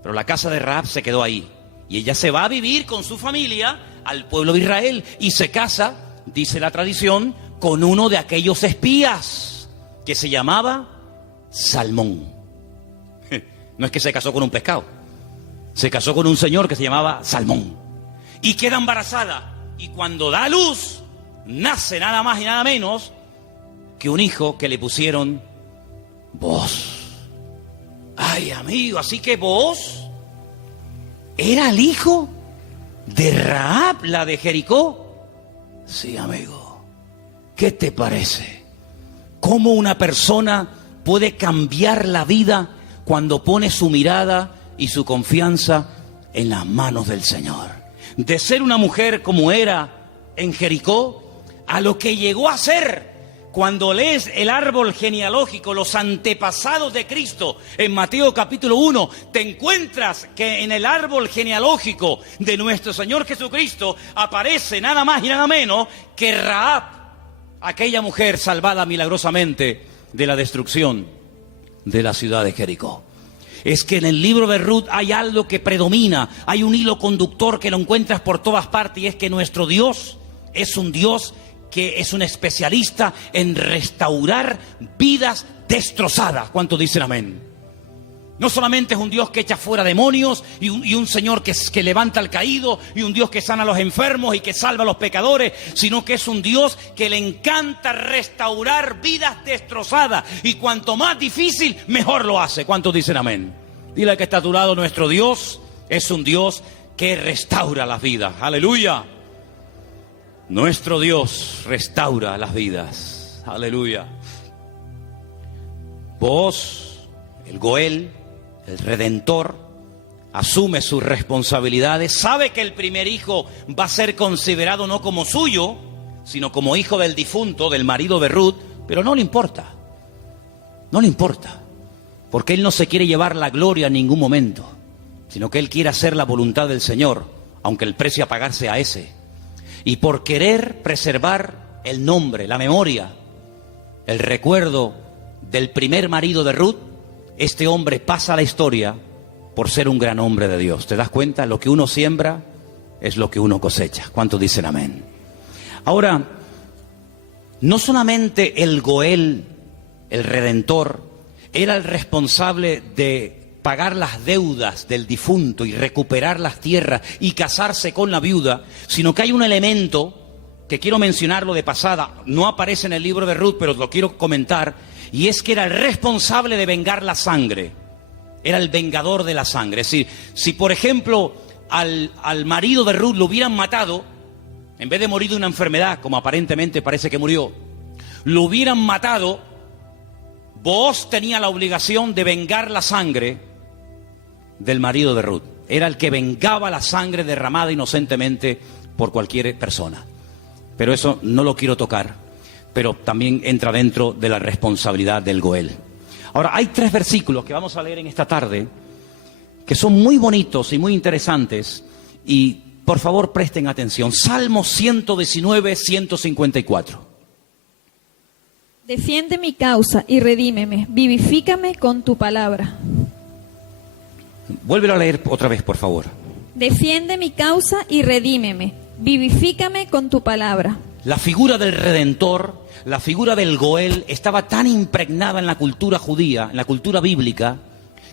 Pero la casa de Rahab se quedó ahí. Y ella se va a vivir con su familia al pueblo de Israel. Y se casa, dice la tradición, con uno de aquellos espías que se llamaba Salmón. No es que se casó con un pescado. Se casó con un señor que se llamaba Salmón. Y queda embarazada. Y cuando da a luz, nace nada más y nada menos que un hijo que le pusieron Booz. Ay, amigo, así que Booz era el hijo de Rahab, la de Jericó. Sí, amigo. ¿Qué te parece? ¿Cómo una persona puede cambiar la vida cuando pone su mirada y su confianza en las manos del Señor? De ser una mujer como era en Jericó, a lo que llegó a ser cuando lees el árbol genealógico, los antepasados de Cristo, en Mateo capítulo 1, te encuentras que en el árbol genealógico de nuestro Señor Jesucristo aparece nada más y nada menos que Rahab, aquella mujer salvada milagrosamente de la destrucción de la ciudad de Jericó. Es que en el libro de Ruth hay algo que predomina, hay un hilo conductor que lo encuentras por todas partes, y es que nuestro Dios es un Dios que es un especialista en restaurar vidas destrozadas. ¿Cuántos dicen amén? No solamente es un Dios que echa fuera demonios y un Señor que levanta al caído, y un Dios que sana a los enfermos y que salva a los pecadores, sino que es un Dios que le encanta restaurar vidas destrozadas, y cuanto más difícil, mejor lo hace. ¿Cuántos dicen amén? Dile al que está a tu lado, nuestro Dios es un Dios que restaura las vidas. ¡Aleluya! Nuestro Dios restaura las vidas. ¡Aleluya! Vos, el Goel, el Redentor, asume sus responsabilidades, sabe que el primer hijo va a ser considerado no como suyo, sino como hijo del difunto, del marido de Ruth, pero no le importa, porque él no se quiere llevar la gloria en ningún momento, sino que él quiere hacer la voluntad del Señor, aunque el precio a pagar sea ese. Y por querer preservar el nombre, la memoria, el recuerdo del primer marido de Ruth, este hombre pasa a la historia por ser un gran hombre de Dios. ¿Te das cuenta? Lo que uno siembra es lo que uno cosecha. ¿Cuántos dicen amén? Ahora, no solamente el Goel, el Redentor, era el responsable de pagar las deudas del difunto y recuperar las tierras y casarse con la viuda, sino que hay un elemento que quiero mencionarlo de pasada, no aparece en el libro de Ruth, pero lo quiero comentar, y es que era el responsable de vengar la sangre, era el vengador de la sangre. Es decir, si por ejemplo al marido de Ruth lo hubieran matado, en vez de morir de una enfermedad, como aparentemente parece que murió, lo hubieran matado, Booz tenía la obligación de vengar la sangre del marido de Ruth. Era el que vengaba la sangre derramada inocentemente por cualquier persona. Pero eso no lo quiero tocar, pero también entra dentro de la responsabilidad del Goel. Ahora, hay 3 versículos que vamos a leer en esta tarde, que son muy bonitos y muy interesantes, y por favor presten atención. Salmo 119, 154. Defiende mi causa y redímeme, vivifícame con tu palabra. Vuélvelo a leer otra vez, por favor. Defiende mi causa y redímeme, vivifícame con tu palabra. La figura del Redentor, la figura del Goel, estaba tan impregnada en la cultura judía, en la cultura bíblica,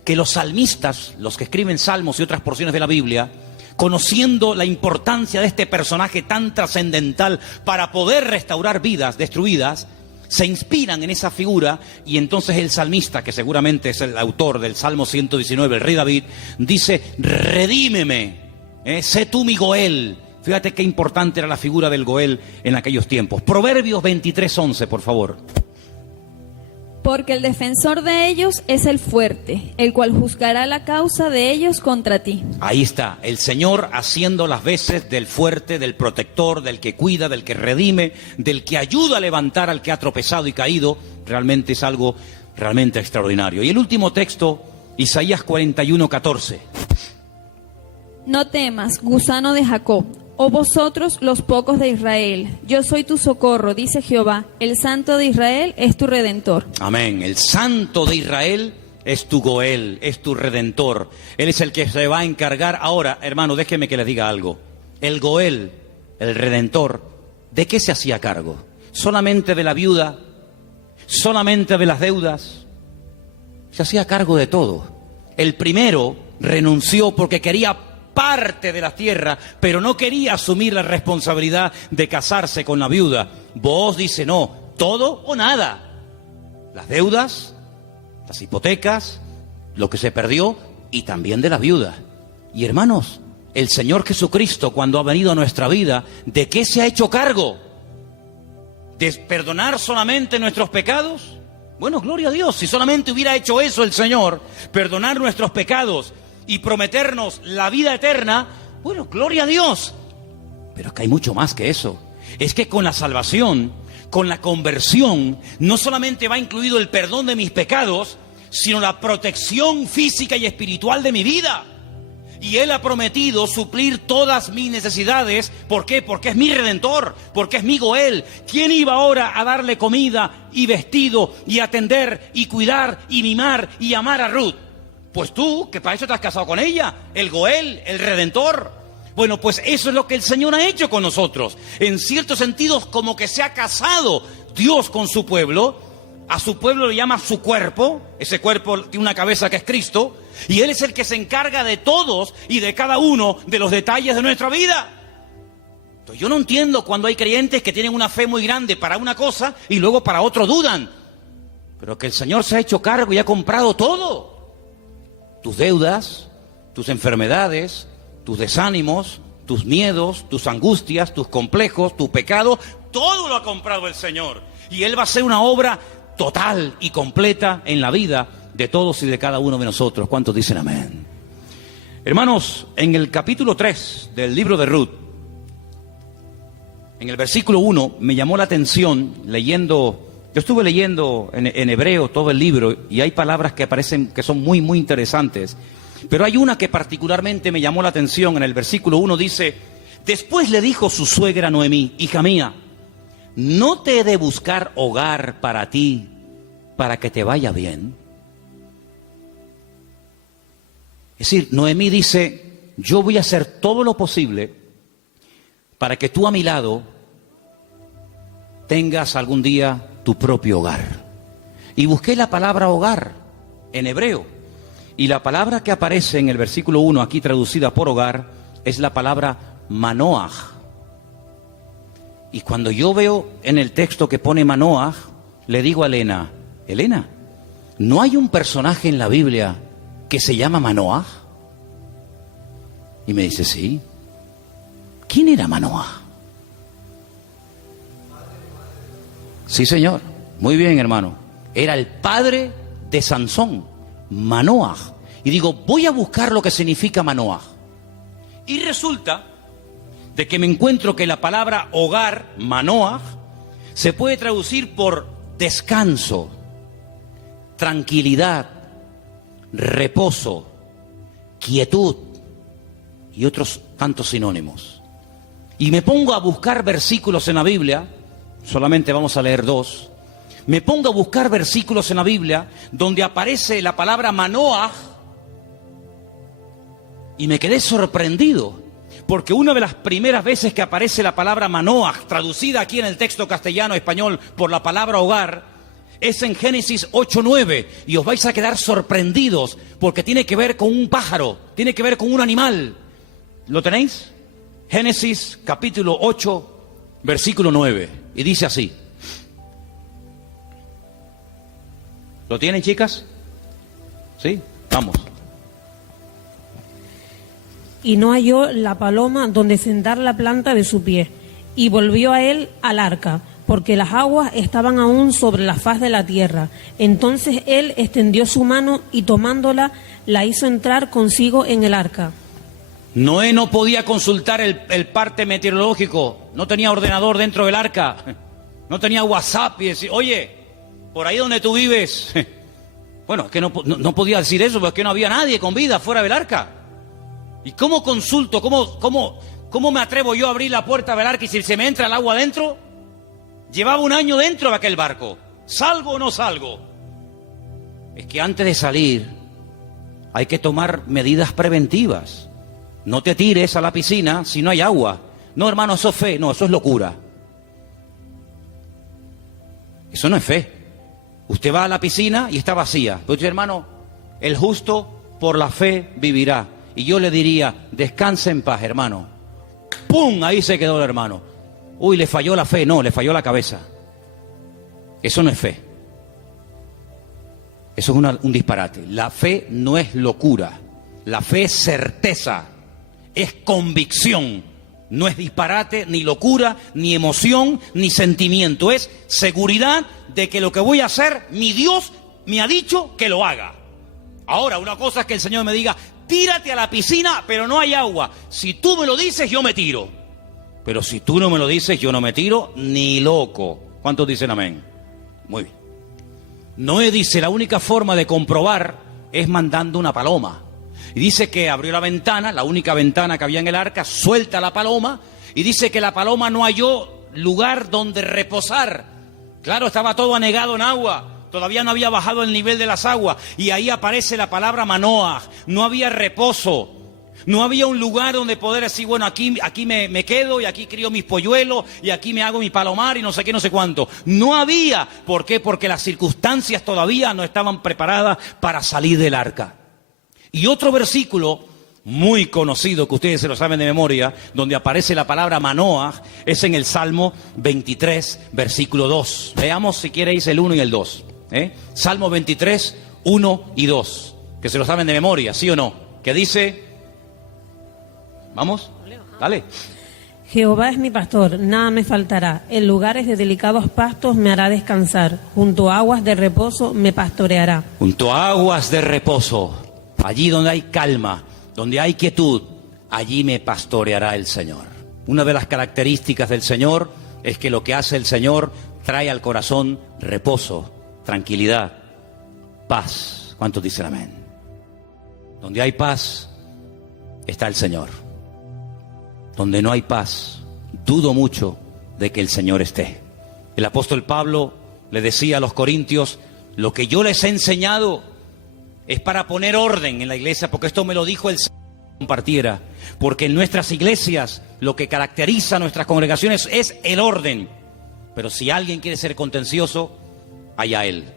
que los salmistas, los que escriben salmos y otras porciones de la Biblia, conociendo la importancia de este personaje tan trascendental para poder restaurar vidas destruidas, se inspiran en esa figura, y entonces el salmista, que seguramente es el autor del Salmo 119, el rey David, dice: redímeme, sé tú mi Goel. Fíjate qué importante era la figura del Goel en aquellos tiempos. Proverbios 23:11, por favor. Porque el defensor de ellos es el fuerte, el cual juzgará la causa de ellos contra ti. Ahí está, el Señor haciendo las veces del fuerte, del protector, del que cuida, del que redime, del que ayuda a levantar al que ha tropezado y caído. Realmente es algo realmente extraordinario. Y el último texto, Isaías 41:14. No temas, gusano de Jacob, oh vosotros los pocos de Israel, yo soy tu socorro, dice Jehová, el Santo de Israel es tu Redentor. Amén, el Santo de Israel es tu Goel, es tu Redentor. Él es el que se va a encargar. Ahora, hermano, déjeme que les diga algo. El Goel, el Redentor, ¿de qué se hacía cargo? ¿Solamente de la viuda? ¿Solamente de las deudas? Se hacía cargo de todo. El primero renunció porque quería parte de la tierra, pero no quería asumir la responsabilidad de casarse con la viuda. Booz dice: no, todo o nada. Las deudas, las hipotecas, lo que se perdió, y también de la viuda. Y hermanos, el Señor Jesucristo, cuando ha venido a nuestra vida, ¿de qué se ha hecho cargo? ¿De perdonar solamente nuestros pecados? Bueno, gloria a Dios, si solamente hubiera hecho eso el Señor, perdonar nuestros pecados y prometernos la vida eterna, bueno, gloria a Dios. Pero es que hay mucho más que eso. Es que con la salvación, con la conversión, no solamente va incluido el perdón de mis pecados, sino la protección física y espiritual de mi vida. Y Él ha prometido suplir todas mis necesidades. ¿Por qué? Porque es mi Redentor, porque es mi Goel. ¿Quién iba ahora a darle comida y vestido y atender y cuidar y mimar y amar a Ruth? Pues tú, que para eso te has casado con ella, el Goel, el Redentor. Bueno, pues eso es lo que el Señor ha hecho con nosotros. En ciertos sentidos, como que se ha casado Dios con su pueblo. A su pueblo le llama su cuerpo. Ese cuerpo tiene una cabeza que es Cristo. Y Él es el que se encarga de todos y de cada uno de los detalles de nuestra vida. Entonces, yo no entiendo cuando hay creyentes que tienen una fe muy grande para una cosa y luego para otro dudan. Pero que el Señor se ha hecho cargo y ha comprado todo. Tus deudas, tus enfermedades, tus desánimos, tus miedos, tus angustias, tus complejos, tu pecado, todo lo ha comprado el Señor. Y Él va a hacer una obra total y completa en la vida de todos y de cada uno de nosotros. ¿Cuántos dicen amén? Hermanos, en el capítulo 3 del libro de Ruth, en el versículo 1, me llamó la atención leyendo. Yo estuve leyendo en hebreo todo el libro y hay palabras que aparecen que son muy, muy interesantes. Pero hay una que particularmente me llamó la atención. En el versículo 1 dice: después le dijo su suegra Noemí: hija mía, ¿no te he de buscar hogar para ti, para que te vaya bien? Es decir, Noemí dice: yo voy a hacer todo lo posible para que tú a mi lado tengas algún día tu propio hogar. Y busqué la palabra hogar en hebreo, y la palabra que aparece en el versículo 1, aquí traducida por hogar, es la palabra manoaj. Y cuando yo veo en el texto que pone manoaj, le digo a Elena: Elena, ¿no hay un personaje en la Biblia que se llama Manoaj? Y me dice: sí. ¿Quién era Manoaj? Sí, señor. Muy bien, hermano. Era el padre de Sansón, Manoaj. Y digo, voy a buscar lo que significa Manoaj. Y resulta de que me encuentro que la palabra hogar, Manoaj, se puede traducir por descanso, tranquilidad, reposo, quietud y otros tantos sinónimos. Y me pongo a buscar versículos en la Biblia, solamente vamos a leer 2. Me pongo a buscar versículos en la Biblia donde aparece la palabra Manoaj y me quedé sorprendido, porque una de las primeras veces que aparece la palabra Manoaj, traducida aquí en el texto castellano-español por la palabra hogar, es en Génesis 8:9, y os vais a quedar sorprendidos porque tiene que ver con un pájaro, tiene que ver con un animal. ¿Lo tenéis? Génesis capítulo 8, versículo 9, y dice así. ¿Lo tienen, chicas? ¿Sí? Vamos. Y no halló la paloma donde sentar la planta de su pie, y volvió a él al arca, porque las aguas estaban aún sobre la faz de la tierra. Entonces él extendió su mano y tomándola, la hizo entrar consigo en el arca. Noé no podía consultar el parte meteorológico, no tenía ordenador dentro del arca, no tenía WhatsApp y decir: oye, por ahí donde tú vives. Bueno, es que no podía decir eso, porque no había nadie con vida fuera del arca. ¿Y cómo consulto? ¿Cómo me atrevo yo a abrir la puerta del arca y si se me entra el agua adentro? Llevaba un año dentro de aquel barco. ¿Salgo o no salgo? Es que antes de salir hay que tomar medidas preventivas. No te tires a la piscina si no hay agua. No, hermano, eso es fe. No, eso es locura. Eso no es fe. Usted va a la piscina y está vacía. Pero dice: hermano, el justo por la fe vivirá. Y yo le diría: descanse en paz, hermano. ¡Pum! Ahí se quedó el hermano. Uy, le falló la fe. No, le falló la cabeza. Eso no es fe. Eso es un disparate. La fe no es locura. La fe es certeza. Es convicción. No es disparate, ni locura, ni emoción, ni sentimiento. Es seguridad de que lo que voy a hacer, mi Dios me ha dicho que lo haga. Ahora, una cosa es que el Señor me diga: tírate a la piscina, pero no hay agua. Si tú me lo dices, yo me tiro. Pero si tú no me lo dices, yo no me tiro ni loco. ¿Cuántos dicen amén? Muy bien. Noé dice: la única forma de comprobar es mandando una paloma. Y dice que abrió la ventana, la única ventana que había en el arca, suelta la paloma, y dice que la paloma no halló lugar donde reposar. Claro, estaba todo anegado en agua, todavía no había bajado el nivel de las aguas, y ahí aparece la palabra Manoaj. No había reposo, no había un lugar donde poder decir: bueno, aquí me quedo, y aquí crío mis polluelos, y aquí me hago mi palomar, y no sé qué, no sé cuánto. No había. ¿Por qué? Porque las circunstancias todavía no estaban preparadas para salir del arca. Y otro versículo muy conocido, que ustedes se lo saben de memoria, donde aparece la palabra Manoaj, es en el Salmo 23, versículo 2. Veamos si queréis el 1 y el 2. Salmo 23, 1 y 2. Que se lo saben de memoria, ¿sí o no? Que dice... ¿Vamos? Dale. Jehová es mi pastor, nada me faltará. En lugares de delicados pastos me hará descansar. Junto a aguas de reposo me pastoreará. Junto a aguas de reposo. Allí donde hay calma, donde hay quietud, allí me pastoreará el Señor. Una de las características del Señor es que lo que hace el Señor trae al corazón reposo, tranquilidad, paz. ¿Cuántos dicen amén? Donde hay paz, está el Señor. Donde no hay paz, dudo mucho de que el Señor esté. El apóstol Pablo le decía a los corintios: lo que yo les he enseñado es para poner orden en la iglesia, porque esto me lo dijo el Señor que compartiera. Porque en nuestras iglesias lo que caracteriza a nuestras congregaciones es el orden. Pero si alguien quiere ser contencioso, allá él.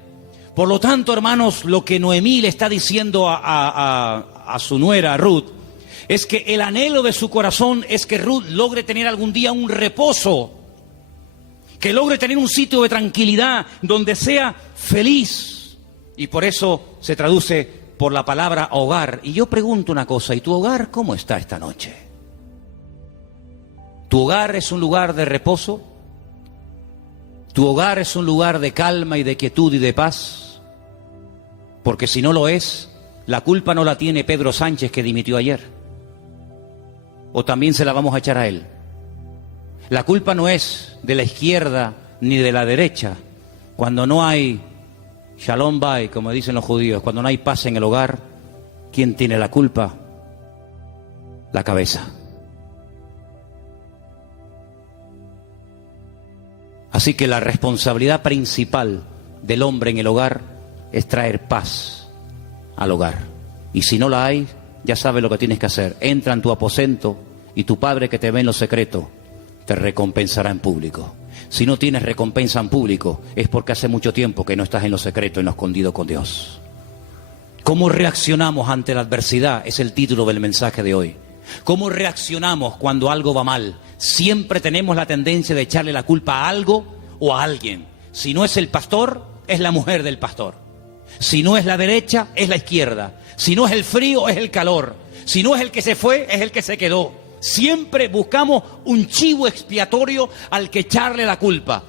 Por lo tanto, hermanos, lo que Noemí le está diciendo a su nuera, Ruth, es que el anhelo de su corazón es que Ruth logre tener algún día un reposo, que logre tener un sitio de tranquilidad donde sea feliz. Y por eso se traduce por la palabra hogar. Y yo pregunto una cosa: ¿y tu hogar cómo está esta noche? ¿Tu hogar es un lugar de reposo? ¿Tu hogar es un lugar de calma y de quietud y de paz? Porque si no lo es, la culpa no la tiene Pedro Sánchez, que dimitió ayer. ¿O también se la vamos a echar a él? La culpa no es de la izquierda ni de la derecha. Cuando no hay shalom bay, como dicen los judíos, cuando no hay paz en el hogar, ¿quién tiene la culpa? La cabeza. Así que la responsabilidad principal del hombre en el hogar es traer paz al hogar. Y si no la hay, ya sabes lo que tienes que hacer. Entra en tu aposento y tu Padre que te ve en lo secreto te recompensará en público. Si no tienes recompensa en público, es porque hace mucho tiempo que no estás en lo secreto, en lo escondido con Dios. ¿Cómo reaccionamos ante la adversidad? Es el título del mensaje de hoy. ¿Cómo reaccionamos cuando algo va mal? Siempre tenemos la tendencia de echarle la culpa a algo o a alguien. Si no es el pastor, es la mujer del pastor. Si no es la derecha, es la izquierda. Si no es el frío, es el calor. Si no es el que se fue, es el que se quedó. Siempre buscamos un chivo expiatorio al que echarle la culpa.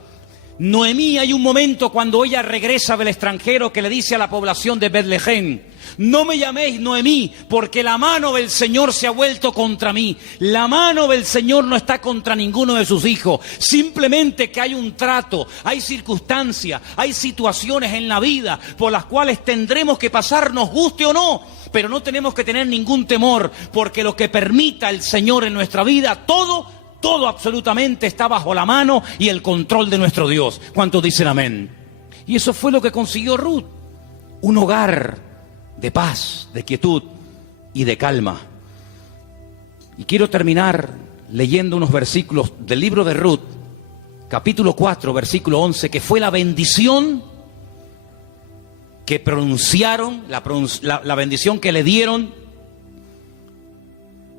Noemí, hay un momento cuando ella regresa del extranjero que le dice a la población de Betlehem: no me llaméis Noemí, porque la mano del Señor se ha vuelto contra mí. La mano del Señor no está contra ninguno de sus hijos. Simplemente que hay un trato, hay circunstancias, hay situaciones en la vida por las cuales tendremos que pasar, nos guste o no. Pero no tenemos que tener ningún temor, porque lo que permita el Señor en nuestra vida, todo absolutamente está bajo la mano y el control de nuestro Dios. ¿Cuántos dicen amén? Y eso fue lo que consiguió Ruth. Un hogar de paz, de quietud y de calma. Y quiero terminar leyendo unos versículos del libro de Ruth, capítulo 4, versículo 11, que fue la bendición que pronunciaron, la bendición que le dieron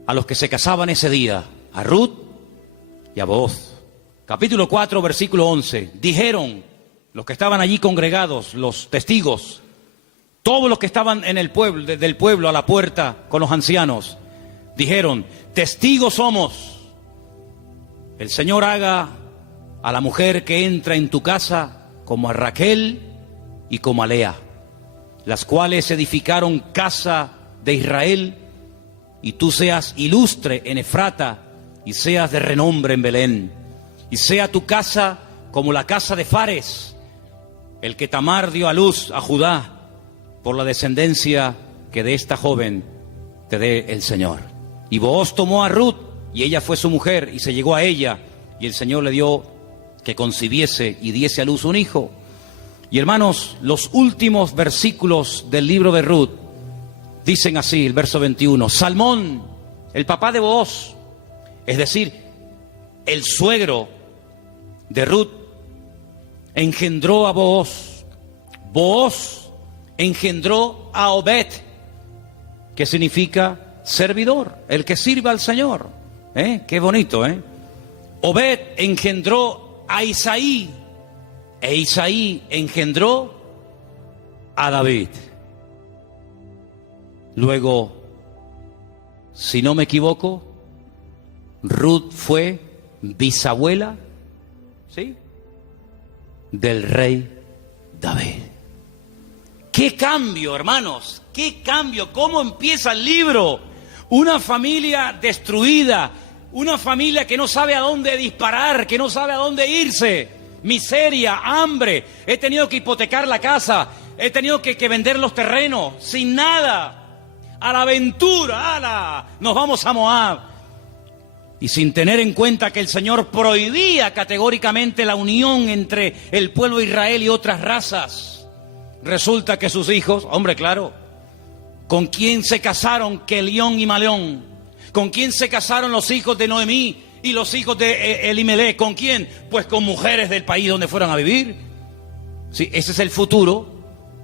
a los que se casaban ese día, a Ruth y a Booz. Capítulo 4, versículo 11. Dijeron los que estaban allí congregados, los testigos, todos los que estaban en el pueblo, del pueblo a la puerta con los ancianos, dijeron: testigos somos. El Señor haga a la mujer que entra en tu casa como a Raquel y como a Lea, las cuales edificaron casa de Israel, y tú seas ilustre en Efrata y seas de renombre en Belén, y sea tu casa como la casa de Fares, el que Tamar dio a luz a Judá, por la descendencia que de esta joven te dé el Señor. Y Booz tomó a Ruth, y ella fue su mujer, y se llegó a ella, y el Señor le dio que concibiese y diese a luz un hijo. Y hermanos, los últimos versículos del libro de Ruth dicen así, el verso 21. Salmón, el papá de Booz, es decir, el suegro de Ruth, engendró a Booz. Booz engendró a Obed, que significa servidor, el que sirve al Señor. Qué bonito, Obed engendró a Isaí, e Isaí engendró a David. Luego, si no me equivoco, Ruth fue bisabuela, ¿sí?, del rey David. ¡Qué cambio, hermanos! ¡Qué cambio! ¿Cómo empieza el libro? Una familia destruida, una familia que no sabe a dónde disparar, que no sabe a dónde irse. Miseria, hambre, he tenido que hipotecar la casa, he tenido que vender los terrenos, sin nada. a la aventura, ¡ala! Nos vamos a Moab. Y sin tener en cuenta que el Señor prohibía categóricamente la unión entre el pueblo de Israel y otras razas, resulta que sus hijos, hombre, claro, ¿con quién se casaron Kelión y Maleón? ¿Con quién se casaron los hijos de Noemí y los hijos de Elimelech? ¿Con quién? Pues con mujeres del país donde fueron a vivir. Sí, ese es el futuro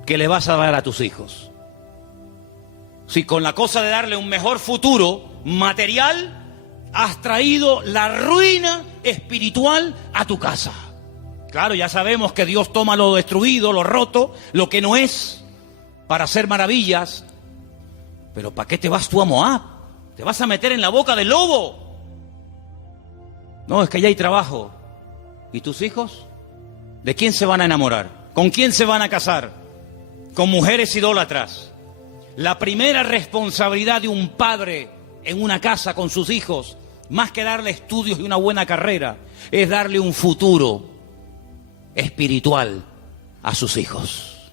que le vas a dar a tus hijos. Si con la cosa de darle un mejor futuro material, has traído la ruina espiritual a tu casa. Claro, ya sabemos que Dios toma lo destruido, lo roto, lo que no es, para hacer maravillas. Pero ¿para qué te vas tú a Moab? ¿Te vas a meter en la boca del lobo? No, es que ya hay trabajo. ¿Y tus hijos? ¿De quién se van a enamorar? ¿Con quién se van a casar? Con mujeres idólatras. La primera responsabilidad de un padre en una casa con sus hijos, más que darle estudios y una buena carrera, es darle un futuro espiritual a sus hijos.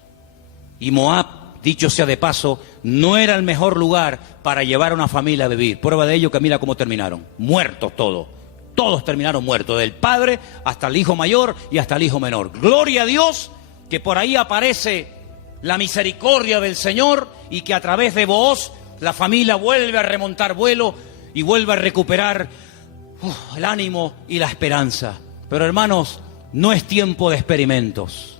Y Moab, dicho sea de paso, no era el mejor lugar para llevar a una familia a vivir. Prueba de ello que mira cómo terminaron, muertos todos. Todos terminaron muertos, del padre hasta el hijo mayor y hasta el hijo menor. Gloria a Dios que por ahí aparece la misericordia del Señor y que a través de Booz la familia vuelve a remontar vuelo y vuelve a recuperar el ánimo y la esperanza. Pero hermanos, no es tiempo de experimentos.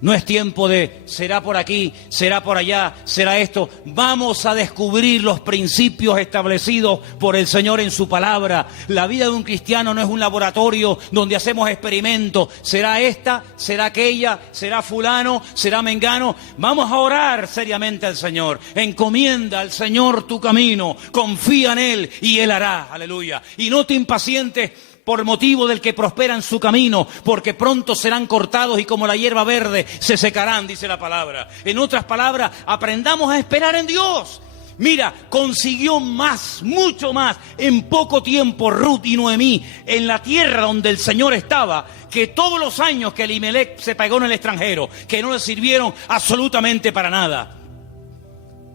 No es tiempo de será por aquí, será por allá, será esto. Vamos a descubrir los principios establecidos por el Señor en su palabra. La vida de un cristiano no es un laboratorio donde hacemos experimentos. Será esta, será aquella, será fulano, será mengano. Vamos a orar seriamente al Señor. Encomienda al Señor tu camino. Confía en Él y Él hará. Aleluya. Y no te impacientes por motivo del que prospera en su camino, porque pronto serán cortados y como la hierba verde se secarán, dice la palabra. En otras palabras, aprendamos a esperar en Dios. Mira, consiguió más, mucho más, en poco tiempo Ruth y Noemí, en la tierra donde el Señor estaba, que todos los años que Elimelech se pegó en el extranjero, que no le sirvieron absolutamente para nada.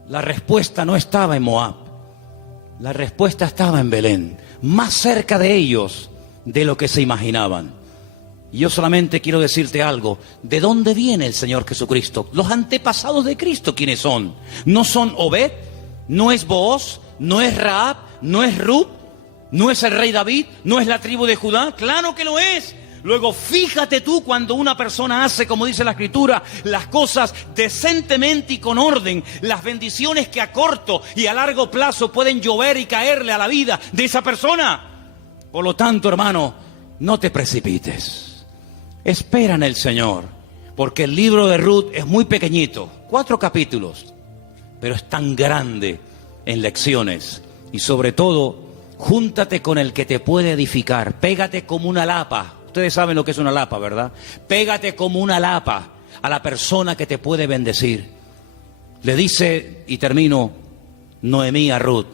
La respuesta no estaba en Moab, la respuesta estaba en Belén, más cerca de ellos de lo que se imaginaban. Y yo solamente quiero decirte algo. ¿De dónde viene el Señor Jesucristo? Los antepasados de Cristo, ¿quiénes son? ¿No son Obed? ¿No es Booz? ¿No es Rahab? ¿No es Ruth? ¿No es el rey David? ¿No es la tribu de Judá? ¡Claro que lo es! Luego, fíjate tú cuando una persona hace, como dice la Escritura, las cosas decentemente y con orden, las bendiciones que a corto y a largo plazo pueden llover y caerle a la vida de esa persona. Por lo tanto, hermano, no te precipites. Espera en el Señor, porque el libro de Ruth es muy pequeñito, 4 capítulos, pero es tan grande en lecciones. Y sobre todo, júntate con el que te puede edificar. Pégate como una lapa. Ustedes saben lo que es una lapa, ¿verdad? Pégate como una lapa a la persona que te puede bendecir. Le dice, y termino, Noemí a Ruth: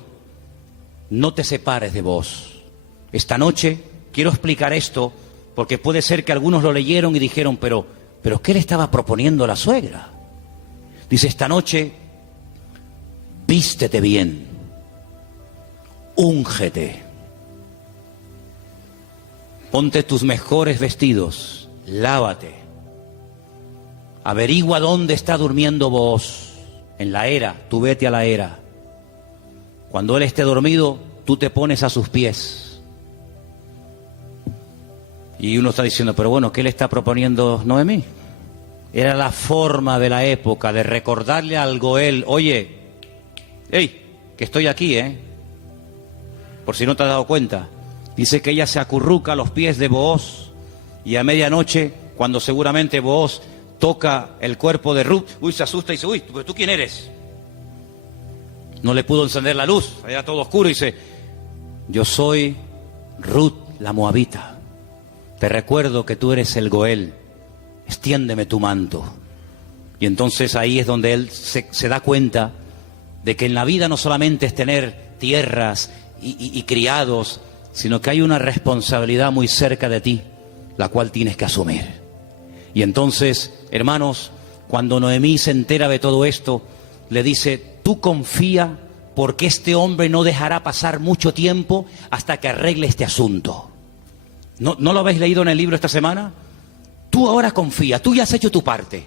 no te separes de vos. Esta noche quiero explicar esto, porque puede ser que algunos lo leyeron y dijeron, pero ¿qué le estaba proponiendo la suegra? Dice, esta noche, vístete bien, úngete, ponte tus mejores vestidos, lávate, averigua dónde está durmiendo Booz, en la era, tú vete a la era. Cuando él esté dormido, tú te pones a sus pies. Y uno está diciendo, pero bueno, ¿qué le está proponiendo Noemí? Era la forma de la época de recordarle al Goel, oye, hey, que estoy aquí, por si no te has dado cuenta. Dice que ella se acurruca a los pies de Booz y a medianoche, cuando seguramente Booz toca el cuerpo de Ruth, se asusta y dice, ¿pero tú quién eres? No le pudo encender la luz, era todo oscuro, y dice, yo soy Ruth la moabita. Te recuerdo que tú eres el Goel, extiéndeme tu manto. Y entonces ahí es donde él se da cuenta de que en la vida no solamente es tener tierras y criados, sino que hay una responsabilidad muy cerca de ti, la cual tienes que asumir. Y entonces, hermanos, cuando Noemí se entera de todo esto, le dice, tú confía porque este hombre no dejará pasar mucho tiempo hasta que arregle este asunto. ¿No lo habéis leído en el libro esta semana? Tú ahora confía, tú ya has hecho tu parte.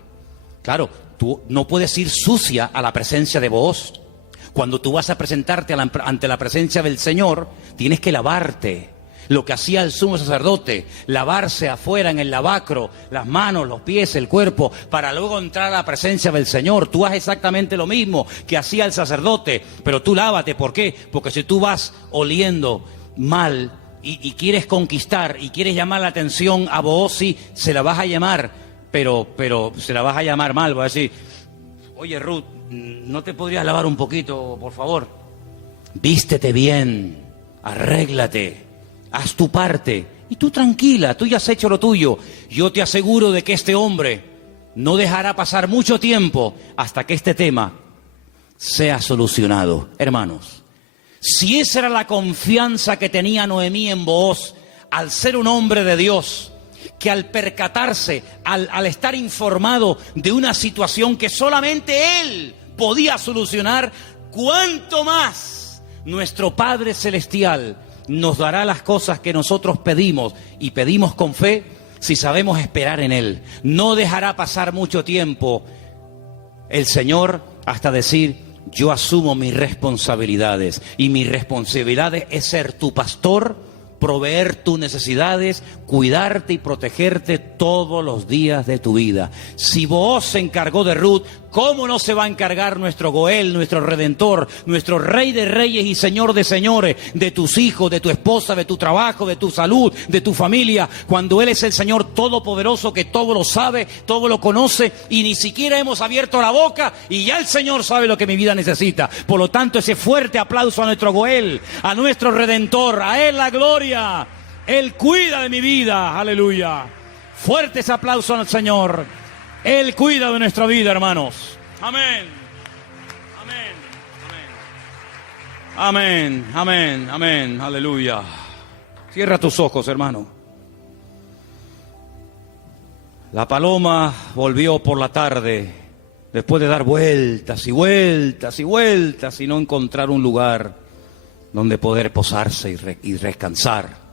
Claro, tú no puedes ir sucia a la presencia de Booz. Cuando tú vas a presentarte ante la presencia del Señor, tienes que lavarte. Lo que hacía el sumo sacerdote, lavarse afuera en el lavacro, las manos, los pies, el cuerpo, para luego entrar a la presencia del Señor. Tú haces exactamente lo mismo que hacía el sacerdote, pero tú lávate. ¿Por qué? Porque si tú vas oliendo mal y quieres conquistar y quieres llamar la atención a Booz, sí, se la vas a llamar, pero se la vas a llamar mal. Vas a decir, oye Ruth, ¿no te podrías lavar un poquito, por favor? Vístete bien, arréglate. Haz tu parte y tú tranquila, tú ya has hecho lo tuyo. Yo te aseguro de que este hombre no dejará pasar mucho tiempo hasta que este tema sea solucionado. Hermanos, si esa era la confianza que tenía Noemí en Booz, al ser un hombre de Dios, que al percatarse, al estar informado de una situación que solamente él podía solucionar, ¿cuánto más nuestro Padre Celestial nos dará las cosas que nosotros pedimos y pedimos con fe si sabemos esperar en Él? No dejará pasar mucho tiempo el Señor hasta decir, yo asumo mis responsabilidades y mi responsabilidad es ser tu pastor, proveer tus necesidades, cuidarte y protegerte todos los días de tu vida. Si Booz se encargó de Ruth, ¿cómo no se va a encargar nuestro Goel, nuestro Redentor, nuestro Rey de Reyes y Señor de Señores, de tus hijos, de tu esposa, de tu trabajo, de tu salud, de tu familia, cuando Él es el Señor Todopoderoso que todo lo sabe, todo lo conoce y ni siquiera hemos abierto la boca y ya el Señor sabe lo que mi vida necesita? Por lo tanto, ese fuerte aplauso a nuestro Goel, a nuestro Redentor, a Él la gloria. Él cuida de mi vida, aleluya. Fuerte ese aplauso al Señor. Él cuida de nuestra vida, hermanos. Amén. Amén. Amén. Amén. Amén. Aleluya. Cierra tus ojos, hermano. La paloma volvió por la tarde, después de dar vueltas y vueltas y vueltas y no encontrar un lugar donde poder posarse y descansar.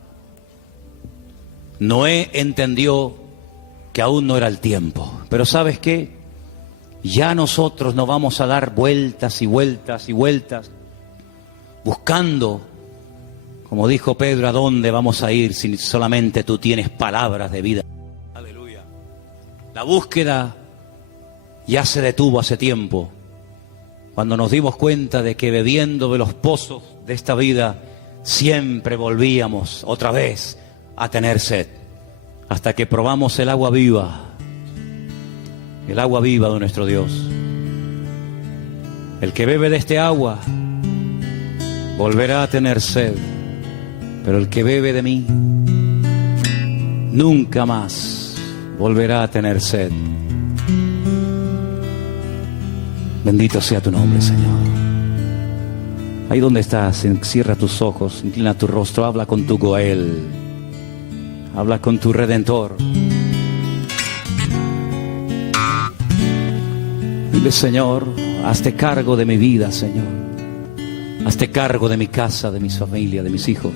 Noé entendió que aún no era el tiempo. Pero ¿sabes qué? Ya nosotros no vamos a dar vueltas y vueltas y vueltas buscando, como dijo Pedro, ¿a dónde vamos a ir si solamente tú tienes palabras de vida? Aleluya. La búsqueda ya se detuvo hace tiempo, cuando nos dimos cuenta de que bebiendo de los pozos de esta vida siempre volvíamos otra vez a tener sed, hasta que probamos el agua viva de nuestro Dios. El que bebe de este agua volverá a tener sed, pero el que bebe de mí nunca más volverá a tener sed. Bendito sea tu nombre, Señor. Ahí donde estás, cierra tus ojos, inclina tu rostro, habla con tu Goel, habla con tu Redentor. Dile, Señor, hazte cargo de mi vida, Señor. Hazte cargo de mi casa, de mi familia, de mis hijos.